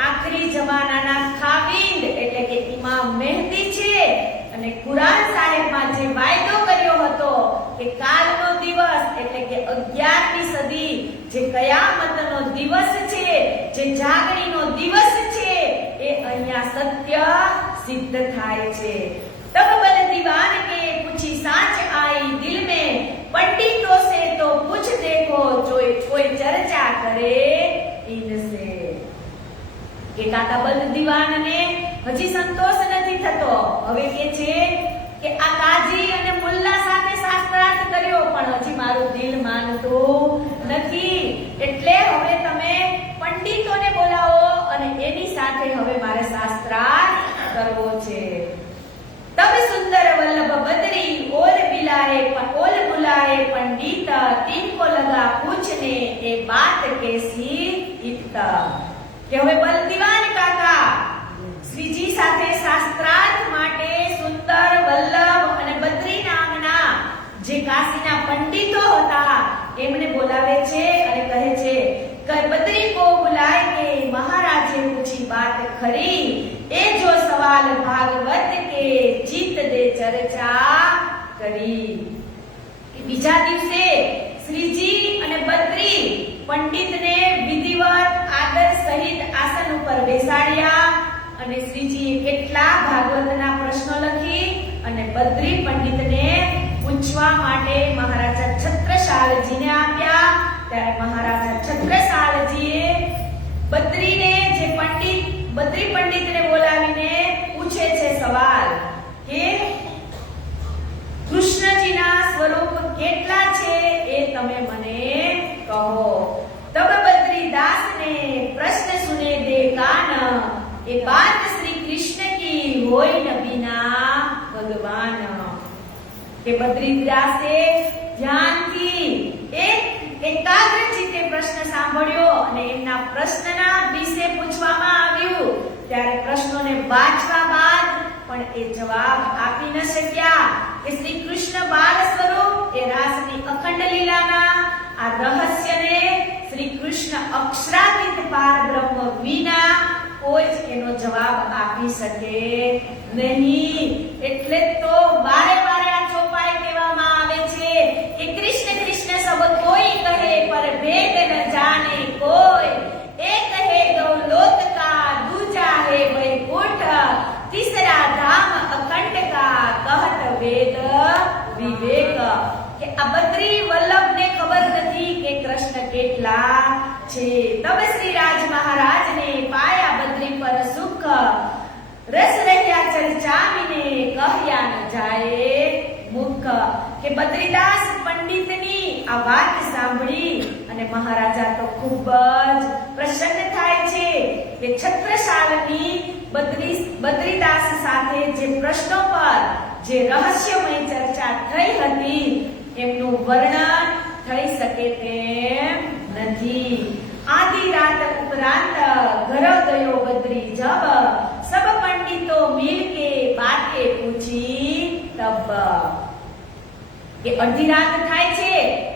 આખરી જમાનાના ખાવિંદ એટલે કે ઇમામ મહેદી છે અને કુરાન સાહેબમાં જે વાયદો કર્યો હતો કે કાલનો દિવસ એટલે કે 11મી સદી જે કયામતનો દિવસ છે, જે જાગણીનો દિવસ છે, એ અહીંયા સત્ય સિદ્ધ થાય છે. तब बल दीवान के पूछी साच आई दिल में पंडितों से तो पूछ देखो जो कोई चर्चा करे इनसे કે કાકા બલ દીવાનને હજી સંતોષ નથી થતો. હવે કે છે કે આ કાજી અને મુલ્લા સાથે શાસ્ત્રાર્થ કર્યો પણ હજી મારું દિલ માનતું નથી, એટલે હવે તમે પંડિતોને બોલાવો અને એની સાથે હવે મારે શાસ્ત્રાર્થ કરવો છે. तब सुंदर वल्लभ बदरी ओल बुलाए पंडित तिनको लगा पूछने ए बात कैसी इतना કે હવે બલ દીવાન કાકા શ્રીજી સાથે શાસ્ત્રાર્થ માટે સુંદર વલ્લભ અને બદ્રી નામના જે કાશીના પંડિતો હતા એમને બોલાવે છે અને કહે છે કે બદ્રી को बुलाए के महाराजे पूछी बात खरी ए जो सवाल भागवत के जीत दे चर्चा કરી. બીજા દિવસે શ્રીજી અને બદ્રી પંડિતને વિધિવત આદર સહિત આસન ઉપર બેસાડ્યા અને શ્રીજીએ કેટલા ભાગવતના પ્રશ્નો લખી અને બદ્રી પંડિતને પૂછવા માટે મહારાજા છત્રસાલજીને આપ્યા. ત્યારે મહારાજા છત્રસાલજીએ બદ્રીને જે બદ્રી પંડિતને બોલાવીને પૂછે છે સવાલ કે કૃષ્ણજીના સ્વરૂપ કેટલા છે એ તમે મને કહો. તબ બદ્રી દાસ ને પ્રશ્ન સુને દે કાન એ બાત શ્રી કૃષ્ણ કી હોય ન બિના ભગવાન. કે બદ્રી દાસે ધ્યાનથી એકાગ્ર ચિત્તે પ્રશ્ન સાંભળ્યો અને એમના પ્રશ્નના વિશે પૂછવામાં આવ્યું. ત્યારે પ્રશ્નોને વાંચવા બાદ પણ એ જવાબ આપી ન શક્યા કે શ્રી કૃષ્ણ બાળ સ્વરૂપ એ રાસની અખંડ લીલાના આ રહસ્યને શ્રી કૃષ્ણ અક્ષરાતીત પાર બ્રહ્મ વિના કોઈ જ એનો જવાબ આપી શકે નહીં. એટલે તો વારે વારે આ ચોપાઈ કહેવામાં આવે છે કે કૃષ્ણ કૃષ્ણ સબ કોઈ કહે પર ભેદ ન જાણે કોઈ, એક હે ગૌલોક કા દૂજા હે વૈકુંઠ तीसरा धाम अखंड का कहत वेद विवेक. કે આ બદ્રી વલ્લભને ખબર નથી કે કૃષ્ણ કેટલા છે. તબ શ્રી રાજ મહારાજને પાયા બદ્રી પર સુખ રસ રહ્યા ચર્ચાવીને કહ્યા ન જાય મુખ. કે બદ્રીદાસ પંડિતની આ વાત સાંભળી અને મહારાજા તો ખૂબ જ પ્રસન્ન થાય છે કે છત્રસાલની બદ્રીદાસ સાથે જે પ્રશ્નો પર જે રહસ્યમય ચર્ચા થઈ હતી એમનું વર્ણન થઈ શકે તેમ નથી. આધી રાત ઉપરાંત ઘર ગયો બદ્રી જબ સબ પંડિતો મિલ કે બાતે પૂછી તબ. કે અડધી રાત થાય છે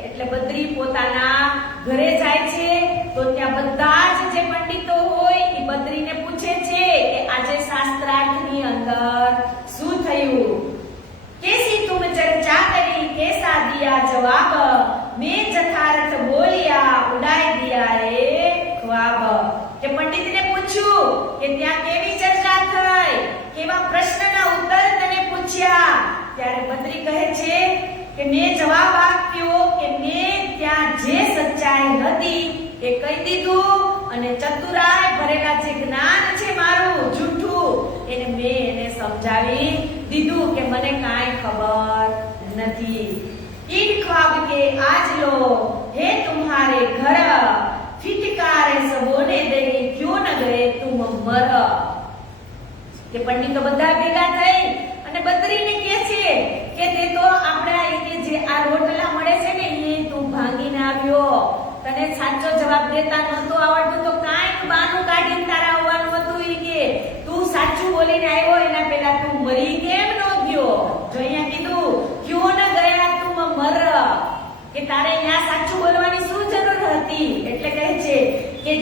એટલે બદ્રી પોતાના ઘરે જાય છે તો ત્યાં બધા જ જે પંડિતો હોય એ બદ્રીને પૂછે છે કે આજે શાસ્ત્રાર્થની અંદર શું થયું. કેસી તુમ ચર્ચા કરી કેસા દિયા જવાબ મેં જથાર્થ બોલિયા ઉડાઈ દિયા રે ખ્વાબ. કે પંડિતને પૂછ્યું કે ત્યાં કેવી ચર્ચા થઈ, કેવા પ્રશ્નના ઉત્તર તને પૂછ્યા. ત્યારે બદ્રી કહે છે કે મેં જવાબ આપ્યો કે મેં ત્યાં જે સચ્ચાઈ હતી એ કહી દીધું અને ચતુરાઈ ભરેલા જે જ્ઞાન છે મારું જૂઠું એને મેં એને સમજાવી દીધું કે મને કાંઈ ખબર નથી. ઈન ખ્વાબ કે આજ લો હે તુમ્હારે ઘર ફિટકારે સબોને દઈ क्यों न गए तुम मर કે પંડિતો બધા ભેગા થઈ અને બદ્રીને કહે છે કે તે તો આપણા કે જે આ રોટલા મળે છે ને એ તું ભાંગીને આવ્યો, તને સાચો જવાબ દેતા નહોતો આવડતું તો કાંઈક બાનું કાઢીને તારા આવવાનું હતું ઈ કે તું સાચું બોલીને આવ્યો એના પહેલા તું મરી કેમ ન ગયો? જો અહીંયા કીધું ક્यों न गया तुम मर કે તારે અહીંયા સાચું બોલવાની શું જરૂર હતી? એટલે કહે છે કે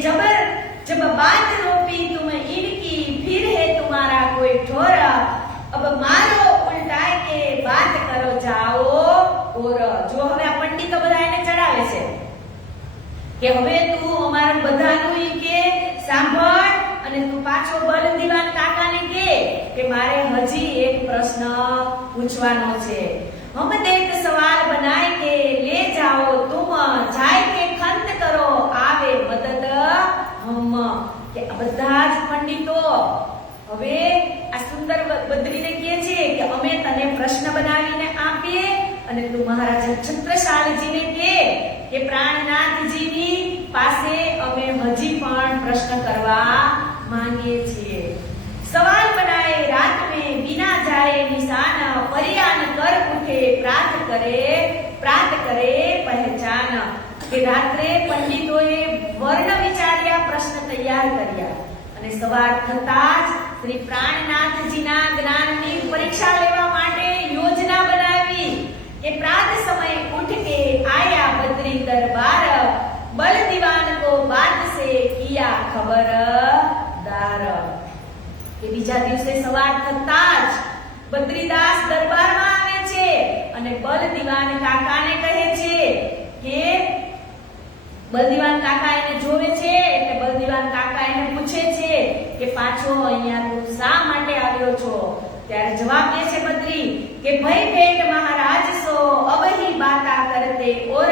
जब बात रोपी तुम इनकी फिर है तुम्हारा कोई ठोर, अब मारो उल्टा के बात करो जाओ और जो હવે આ પંડિતો બધા એને ચડાવે છે કે હવે તું અમારું બધાનું ઈ કે સાંભળ અને તું પાછો બલ દીવાન કાકાને કે મારે હજી એક પ્રશ્ન પૂછવાનો છે। हम देख सवाल बनाए के ले जाओ तुम, जाए के खंत करो आवे मदद हम કે આ બધા જ પંડિતો હવે આ સુંદર બદ્રીને કહે છે કે અમે તને પ્રશ્ન બનાવીને આપીએ અને તું મહારાજા છત્રસાલજીને કે પ્રાણનાથજીની પાસે અમે હજી પણ પ્રશ્ન કરવા માંગીએ છીએ। सवाल बनाए रात में बिना जाए निशान, परियान कर उठे प्रात करे पहचान કે રાત્રે પંડિતોએ વર્ણ વિચાર્યા પ્રશ્ન તૈયાર કર્યા અને સવાર થતા જ શ્રી પ્રાણનાથજીના જ્ઞાનની પરીક્ષા લેવા માટે યોજના બનાવી કે પ્રાત સમય ઉઠ કે આયા બદ્રી દરબાર, બલ દીવાન को बात से किया खबरदार કે બીજા દિવસે સવાર થતા જ બદ્રીદાસ દરબારમાં આવે છે અને બલ દીવાન કાકાને કહે છે કે બલદીવાન કાકા એને જોવે છે એટલે બલદીવાન કાકા એને પૂછે છે કે પાછો અહીંયા તું શા માટે આવ્યો છો? ત્યારે જવાબ દે છે બદ્રી કે ભય भेंट महाराज सो अब ही बाता करते और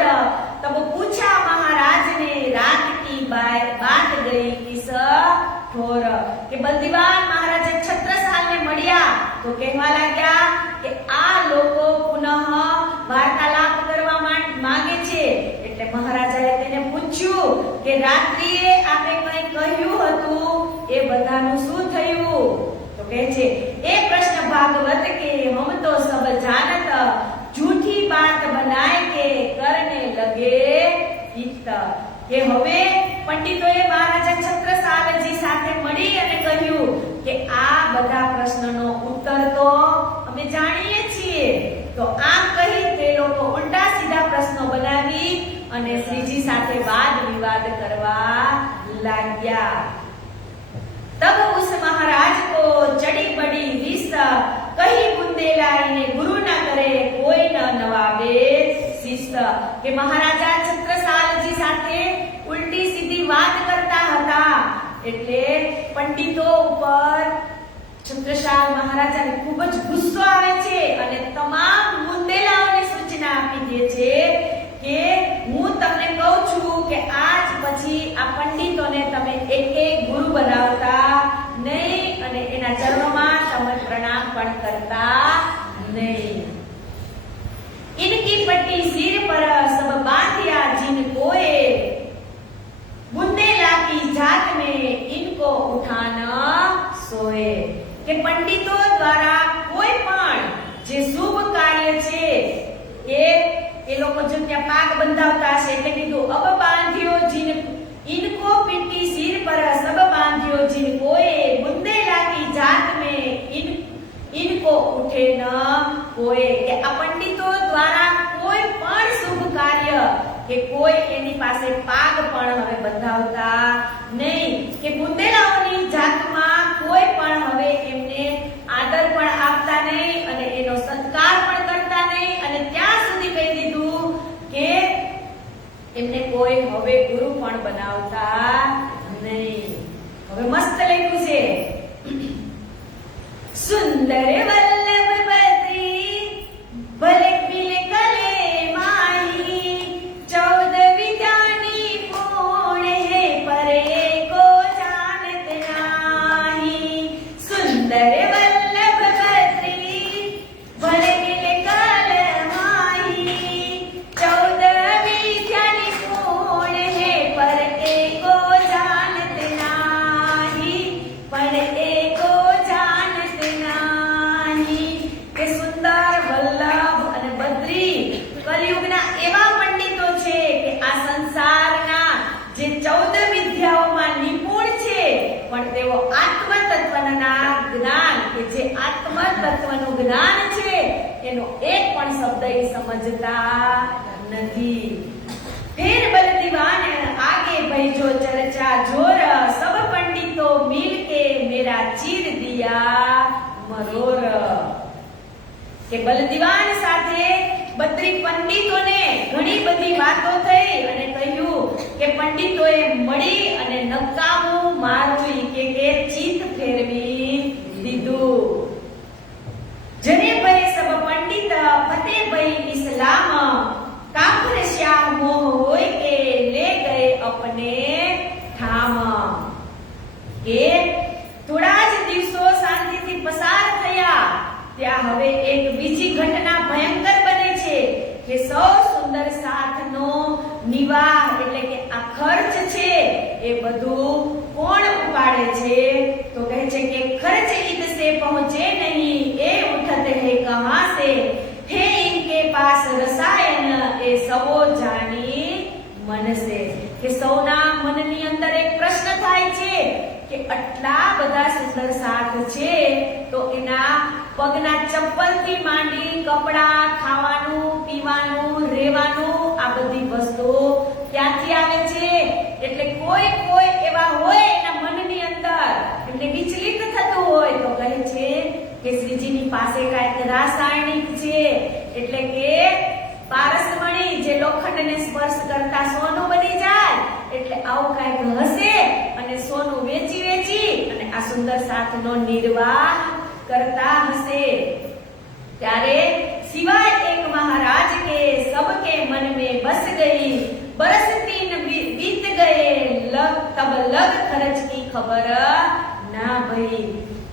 तब पूछा महाराज ने रात की बात गई किस ठोर કે બલદીવાન મહારાજે છત્રસાલને મળ્યા તો કહેવા લાગ્યા કે આ લોકો પુનઃ વાર્તાલાપ કરવા માંગે છે એટલે મહારાજાએ તેને પૂછ્યું કે રાત્રિએ આપે કંઈ કહ્યું હતું એ બધાનું શું થયું? તો કહે છે એ પ્રશ્ન ભાગવત કે હમ તો સબ જાનત, झूठी बात बनाए के करने लगे हित કે હવે પંડિતોએ મહારાજા છત્રસાલજી સાથે મળી અને કહ્યું કે આ બધા પ્રશ્નનો ઉત્તર તો અમે જાણીએ છીએ। તો આમ કહી તે લોકો ઉલટા સીધા પ્રશ્નો બનાવી અને શ્રીજી સાથે વાદ વિવાદ કરવા लाग्या। तब उस महाराज को चढ़ी बड़ी रिस, कही बुंदेलाई ने गुरु न करे कोई न नवाबे शिष्ट કે મહારાજા છત્રસાલજી સાથે ઉલટી સીધી વાત કરતા હતા એટલે પંડિતો ઉપર છત્રસાલ મહારાજાને ખૂબ જ ગુસ્સો આવે છે અને તમામ બુંદેલાઓને સૂચના આપી દે છે કે હું તમને કહું છું કે આજ પછી આ પંડિતોને તમે એક ગુરુ બનાવતા નહીં અને એના ચરણોમાં તમે પ્રણામ પણ કરતા नहीं। इनकी पट्टी सिर पर सब बांधिया जिनकोए, बुंदेला की जात में इनको उठाना सोए કે પંડિતો દ્વારા કોઈ પણ જે શુભ કાર્ય છે કે એ લોકો જો ત્યાં પાક બંધાવતા છે એટલે કીધું અબ બાંધ્યો जिन इनको पिट्टी सिर पर सब बांधियो जिनकोए, बुंदेला की जात में इनको उठे न कोई કે આ પંડિતો દ્વારા કોઈ પણ શુભ કાર્ય કે કોઈ એની પાસે પાગ પણ હવે બંધાવતા નહીં કે બુંદેલાઓની જાતમાં કોઈ પણ હવે એમને આદર પણ આપતા નહીં અને એનો સત્કાર પણ કરતા નહીં અને ત્યાં સુધી કહી દીધું કે એમને કોઈ હવે ગુરુ પણ બનાવતા નહીં। હવે મસ્ત લખ્યું છે सुंदर वल्लभ बद्री भले मिले कले माही, 14 विद्यानी पूर्ण है परे को जानत नाही। सुंदर वल्लभ बद्री भले मिले कले माही, 14 विद्यानी पूर्ण है परे को जानत नाही। આત્મ તત્વનું જ્ઞાન છે એનો એક પણ શબ્દ એ સમજતા નથી. फिर बल दीवान आगे भेजो चर्चा जोर सब पंडितो मिल के मेरा चीर दिया मरोर. કે બલ દીવાન સાથે બત્રી પંડિતોને ઘણી બધી વાતો થઈ અને કહ્યું કે પંડિતોએ મળી અને નકામું મારું કે ચિત્ત ફેરવી દીધું. જને ભય સબ પંડિત ફતે ભય ઇસ્લામ કાફર શ્યામ મોહ હોય કે લે ગયે અપને ઠામ. કે થોડા જ દિવસો શાંતિથી પસાર થયા ત્યાં હવે એક બીજી ઘટના ભયંકર બને છે કે સૌ સુંદર સાથનો નિવાહ એટલે કે આ ખર્ચ છે એ બધું કોણ ઉપાડે છે? તો કહે છે કે ખર્ચ ઇનસે પહોંચે નહીં એ ઉઠત હે કહા સે હે ઇનકે પાસ રસાયન એ સવો જાની મન સે. કે સૌના મનની અંદર એક પ્રશ્ન થાય છે કે આટલા બધા સુંદર સાથ છે તો એના પગના ચપ્પલથી માંડી કપડા, ખાવાનું, પીવાનું, રહેવાનું આ બધી વસ્તુઓ ક્યાંથી આવે છે? એટલે કોઈ એવા હોય એના મનની અંદર એટલે વિચલિત થતું હોય તો કહે છે કે શ્રીજીની પાસે કાંઈક રાસાયણિક છે એટલે કે પારસમણી જે લોખંડને સ્પર્શ કરતા સોનું બની જાય એટલે આવું કાંઈક હશે અને સોનું વેચી અને આ સુંદર સાથનો નિર્વાહ करता हसे. ત્યારે સિવાય એક મહારાજ કે सबके मन में बस गई बरस 3 बीत गए तब लग खर्च की खबर ना भई.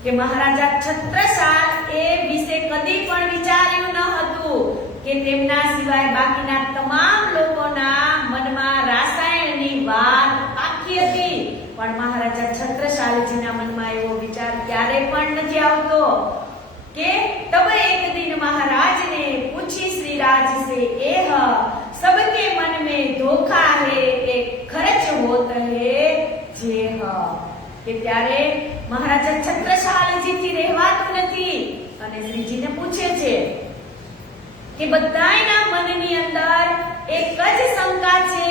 કે મહારાજા છત્રસાલ એ વિશે કદી પણ વિચાર્યું ન હતું કે તેમના સિવાય બાકીના તમામ લોકોના મનમાં રાસાયણની વાત આખી હતી પણ મહારાજા છત્રસાલજીના મનમાં એવો વિચાર ક્યારે પણ નથી આવતો કે તબ એક दिन महाराज ने पूछी श्री राज से एह सबके मन में धोखा है एक खर्च होत है जेह. કે ત્યારે મહારાજા છત્રસાલજીથી રહેવાતું નથી અને શ્રીજીને પૂછે છે કે બધાયના મનની અંદર એક જ શંકા છે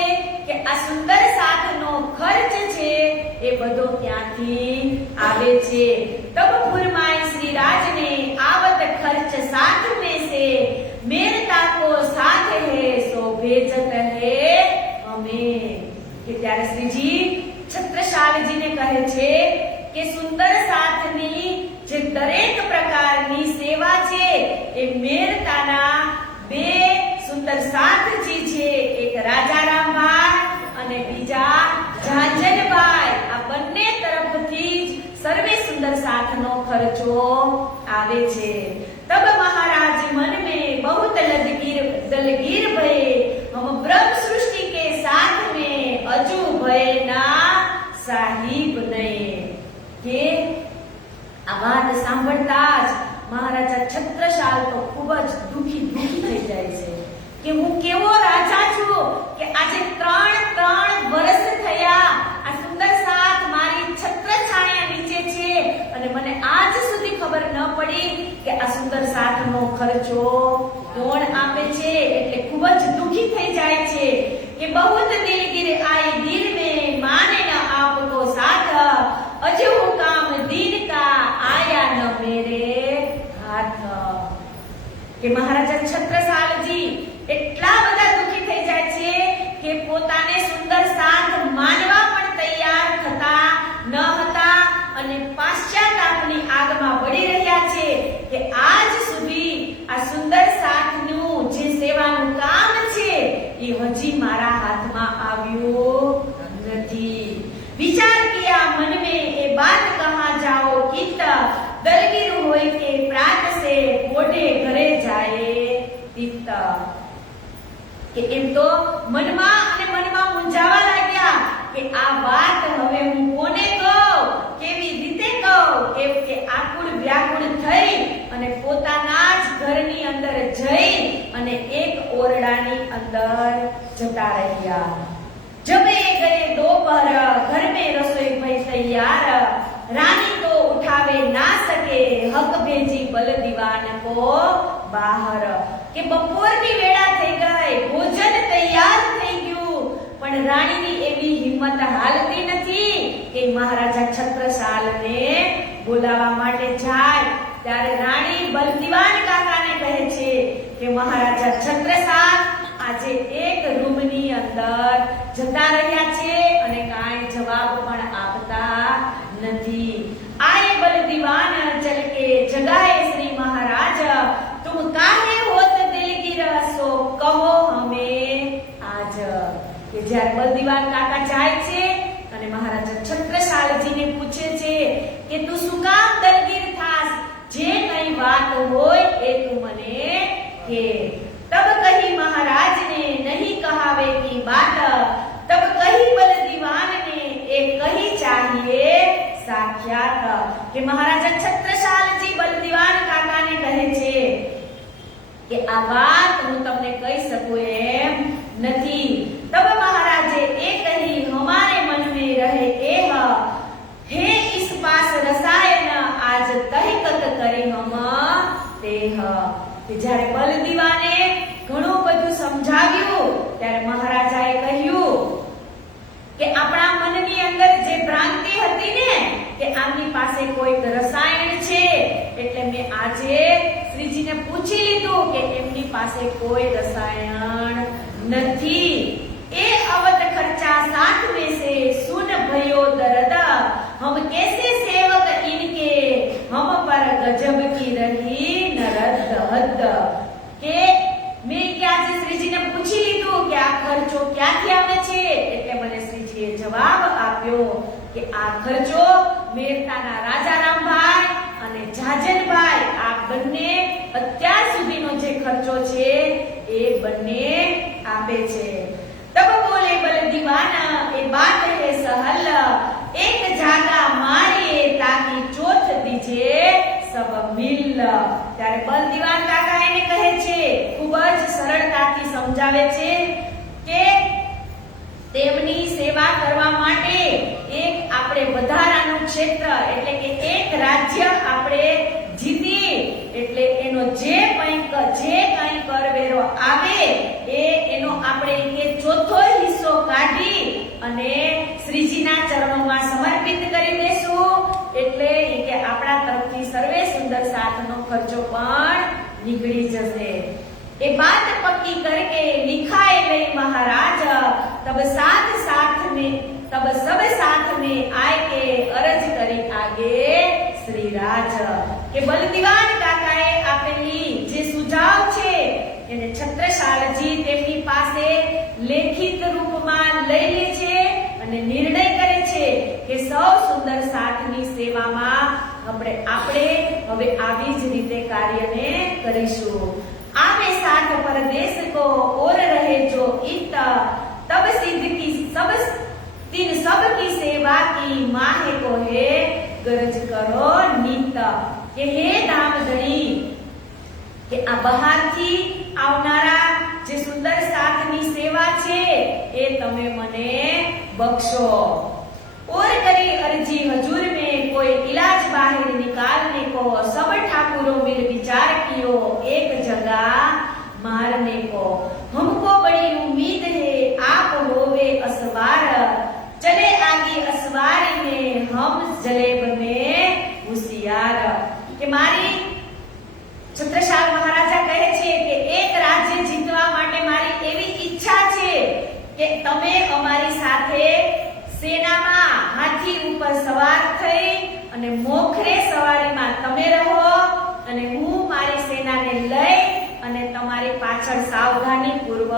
કે આ સુંદર સાથનો ખર્ચ છે એ બધો ક્યાંથી આવે છે? તબ ફુરમાય શ્રી રાજ ને आवत खर्च साथ में से मेरता को साथ है सो भेजत है हमें. કે ત્યારે શ્રીજી છત્રસાલજીને કહે છે કે સુંદર સાથની જે દરેક પ્રકારની સેવા છે એ મેરતાના બે સુંદર સાથજી છે એક રાજારામભાઈ અને બીજા ઝાંઝનભાઈ આ બંને તરફથી જ સર્વે સુંદર સાથનો ખર્ચો આવે છે. तब महाराज मन में बहुत दलगीर भये हम ब्रह्म सृष्टि के साथ में अजू भय ना साहिब नहीं. કે આ વાત સાંભળતા જ મહારાજા છત્રસાલ તો ખૂબ જ દુખી થઈ જાય છે કે હું કેવો રાજા છું કે આજે 3 વર્ષ થયા આ સુંદર સાથ મારી છત્રછાયા નીચે છે અને મને આજ સુધી ખબર ન પડી કે આ સુંદર સાથનો ખર્ચો કોણ આપે છે. એટલે ખૂબ જ દુખી થઈ જાય છે કે બહુત દિલગીર આઈ દિલ में माने न आपको साथ अजू काम दिन का आया न मेरे हाथ. કે મહારાજા છત્રસાલજી એટલા બધા દુખી થઈ જાય છે કે પોતાને સુંદર સાથ માનવા પણ તૈયાર થતા ન હતા અને પાશ્ચાતાપની આગમાં પડી રહ્યા છે કે આજ સુધી આ સુંદર સાથનું જે સેવાનું કામ છે એ હજી મારા હાથમાં આવ્યું નથી. વિચાર કિયા મન में એ बात कहां जाओ कित दलगीर होय के प्रात से कोडे घरे जाए તિત. કે એમ તો મનમાં મૂંઝાવા લાગ્યા કે આ વાત હવે હું કોને કહું, કેવી રીતે કહું, કેમ કે આકુળ વ્યાકુળ થઈ અને પોતાના જ ઘરની અંદર જઈ અને એક ઓરડાની અંદર જતા રહ્યા. जब ये गए दोपहर घर में रसोई भई तैयार रानी तो उठा खावे ना सके हक भेजी बल दीवान को बाहर के बपोરની વેળા થઈ ગઈ ભોજન તૈયાર થઈ ગયું પણ રાણીની એવી હિંમત હાલતી નથી કે મહારાજા છત્રસાલને બોલાવવા માટે જાય ત્યારે રાણી બલદીવાન કાકાને કહે છે કે મહારાજા છત્રસાલ આજે એક રૂમની અંદર જતા રહ્યા છે અને કાંઈ જવાબ પણ આપતા નથી आए बल दीवान चल के जगाए श्री महाराज तुम काहे होत दिल की रसो कहो हमें आज કે જ્યારે બલદીવાન કાકા જાય છે અને મહારાજા છત્રસાલજીને પૂછે છે કે તું શું કામ દલગીર થાસ જે કઈ વાત હોય એ તું મને કે तब कही महाराज ने नहीं कहावे की बात तब कही बल दीवान ने एक कही चाहिए साक्षात કે મહારાજા છત્રસાલજી બલદીવાન કાકાને કહે છે કે આ વાત હું તમને કહી શકું એમ નથી तब महाराजे एक कही हमारे मन में रहे एह हे इस पास रसायन आज तहकत करे हम तेह કે જ્યારે બલદીવાને ઘણું બધું સમજાવ્યું ત્યારે મહારાજાએ કહ્યું કે આપણા મનની અંદર જે ભ્રાંતિ હતી ને કે આમની પાસે કોઈક રસાયણ છે એટલે મેં આજે શ્રીજીને પૂછી લીધું કે એમની પાસે કોઈ રસાયણ નથી ए अवत खर्चा साथ में से सुन भयो दर्द हम कैसे सेवक इनके हम पर गजब की रही नरद हद के મેં ક્યાં શ્રીજીને પૂછી લીધું કે આ ખર્ચો ક્યાંથી આવે છે એટલે મને શ્રીજીએ જવાબ આપ્યો કે આ ખર્ચો મેરતાના રાજા રામભાઈ અને જાજનભાઈ આ બંને અત્યાર સુધીનો જે ખર્ચો છે એ બંને આપે છે तब बोले बल दीवाना ए बात है सहल एक जागा मारिए ताकि चोथ दीजे सब मिल ત્યારે બલદીવાન કાકા એને કહે છે ખૂબ જ સરળતાથી સમજાવે છે કે તેમની સેવા કરવા માટે એક આપણે વધારાનું ક્ષેત્ર એટલે કે એક રાજ્ય આપણે જીતીએ એટલે એનો જે કંઈ કરવેરો આવે એનો આપણે એક ચોથો હિસ્સો કાઢી અને શ્રીજીના ચરણોમાં સમર્પિત કરી દેશું એટલે કે આપણા તરફથી સર્વે સુંદર સાથનો ખર્ચો પણ નીકળી જશે એ बात पक्की करके लिखाए ले महाराज तब सब साथ में आए के अरज करी आगे श्री राज કે બલદીવાન કાકાએ આપેલી જે સુઝાવ છે એને છત્રસાલજી તેમની પાસે લેખિત રૂપમાં લઈ લે છે અને નિર્ણય કરે છે કે સૌ સુંદર સાથની સેવામાં આપણે હવે આવી જ રીતે કાર્યને કરીશું आवे साथ परदेश को और रहे जो इत तब सिद्ध की सब की सेवा की माहे को है गरज करो नित के हे धामधनी કે આ બહારથી આવનારા જે સુંદર સાથની સેવા છે એ તમે મને બક્ષો और करी अर्जी हजूर में कोई इलाज बाहर निकालने को सब ठाकुरों मिल विचार कियो एक जगह मारने को हमको बड़ी उम्मीद है आप होवे असवार चले आगे असवारी में हम जलेब में होशियार કે મારી છત્રસાલ મહારાજા કહે છે કે એક રાજ્ય જીતવા માટે મારી એવી ઈચ્છા છે કે તમે અમારી સાથે સેનામાં હાથી ઉપર સવાર થઈ અને મોખરે સવારીમાં તમે રહો અને હું મારી સેનાને લઈ અને તમારી પાછળ સાવધાની પૂર્વક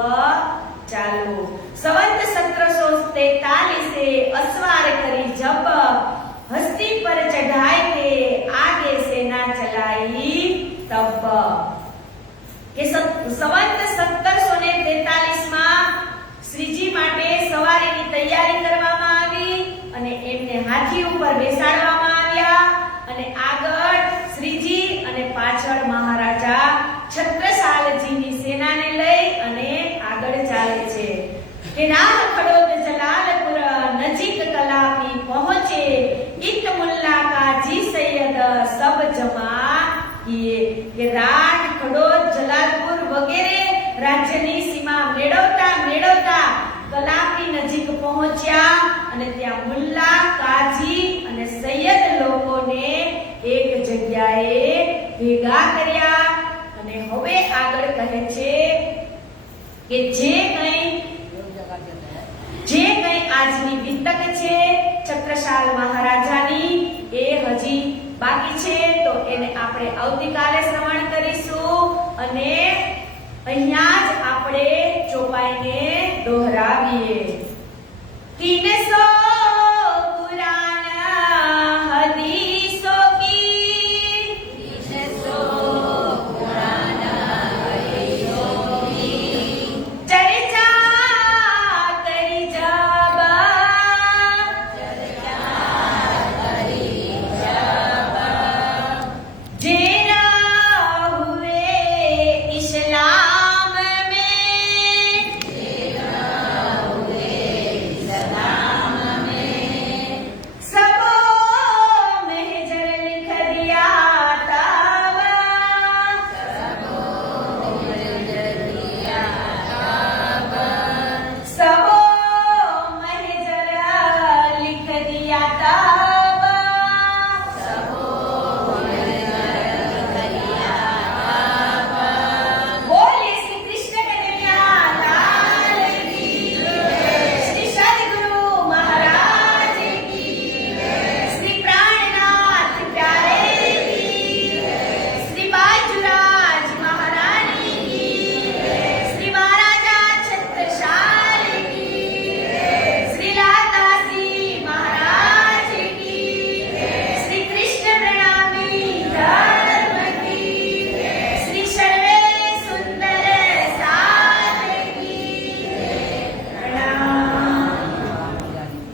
ચાલુ સંવત 1743 અસવાર કરી જબ હસ્તી પર ચઢાઈ के आगे सेना चलाई तब કે સંવત 1743 માં શ્રીજી માટે સવારીની તૈયારી કરવામાં આવી અને એમને હાથી ઉપર બેસાડવામાં આવ્યા અને આગળ શ્રીજી અને પાછળ મહારાજા છત્રસાલજીની સેનાને લઈ અને આગળ ચાલે છે કે રાહ ખડોદ જલાલપુર નજીક કલાપી પહોંચે इत मुल्ला का जी सैयद પહોંચ્યા અને ત્યાં મુલ્લા, કાજી અને સૈયદ લોકોને એક જગ્યાએ ભેગા કર્યા અને હવે આગળ કહે છે કે જે કંઈ આજની વિતક છે છત્રસાલ મહારાજાની એ હજી બાકી છે તો એને આપણે આવતીકાલે શ્રવણ કરીશું અને અહીંયા જ આપણે ચોપાઈને દોહરાવીએ. તીને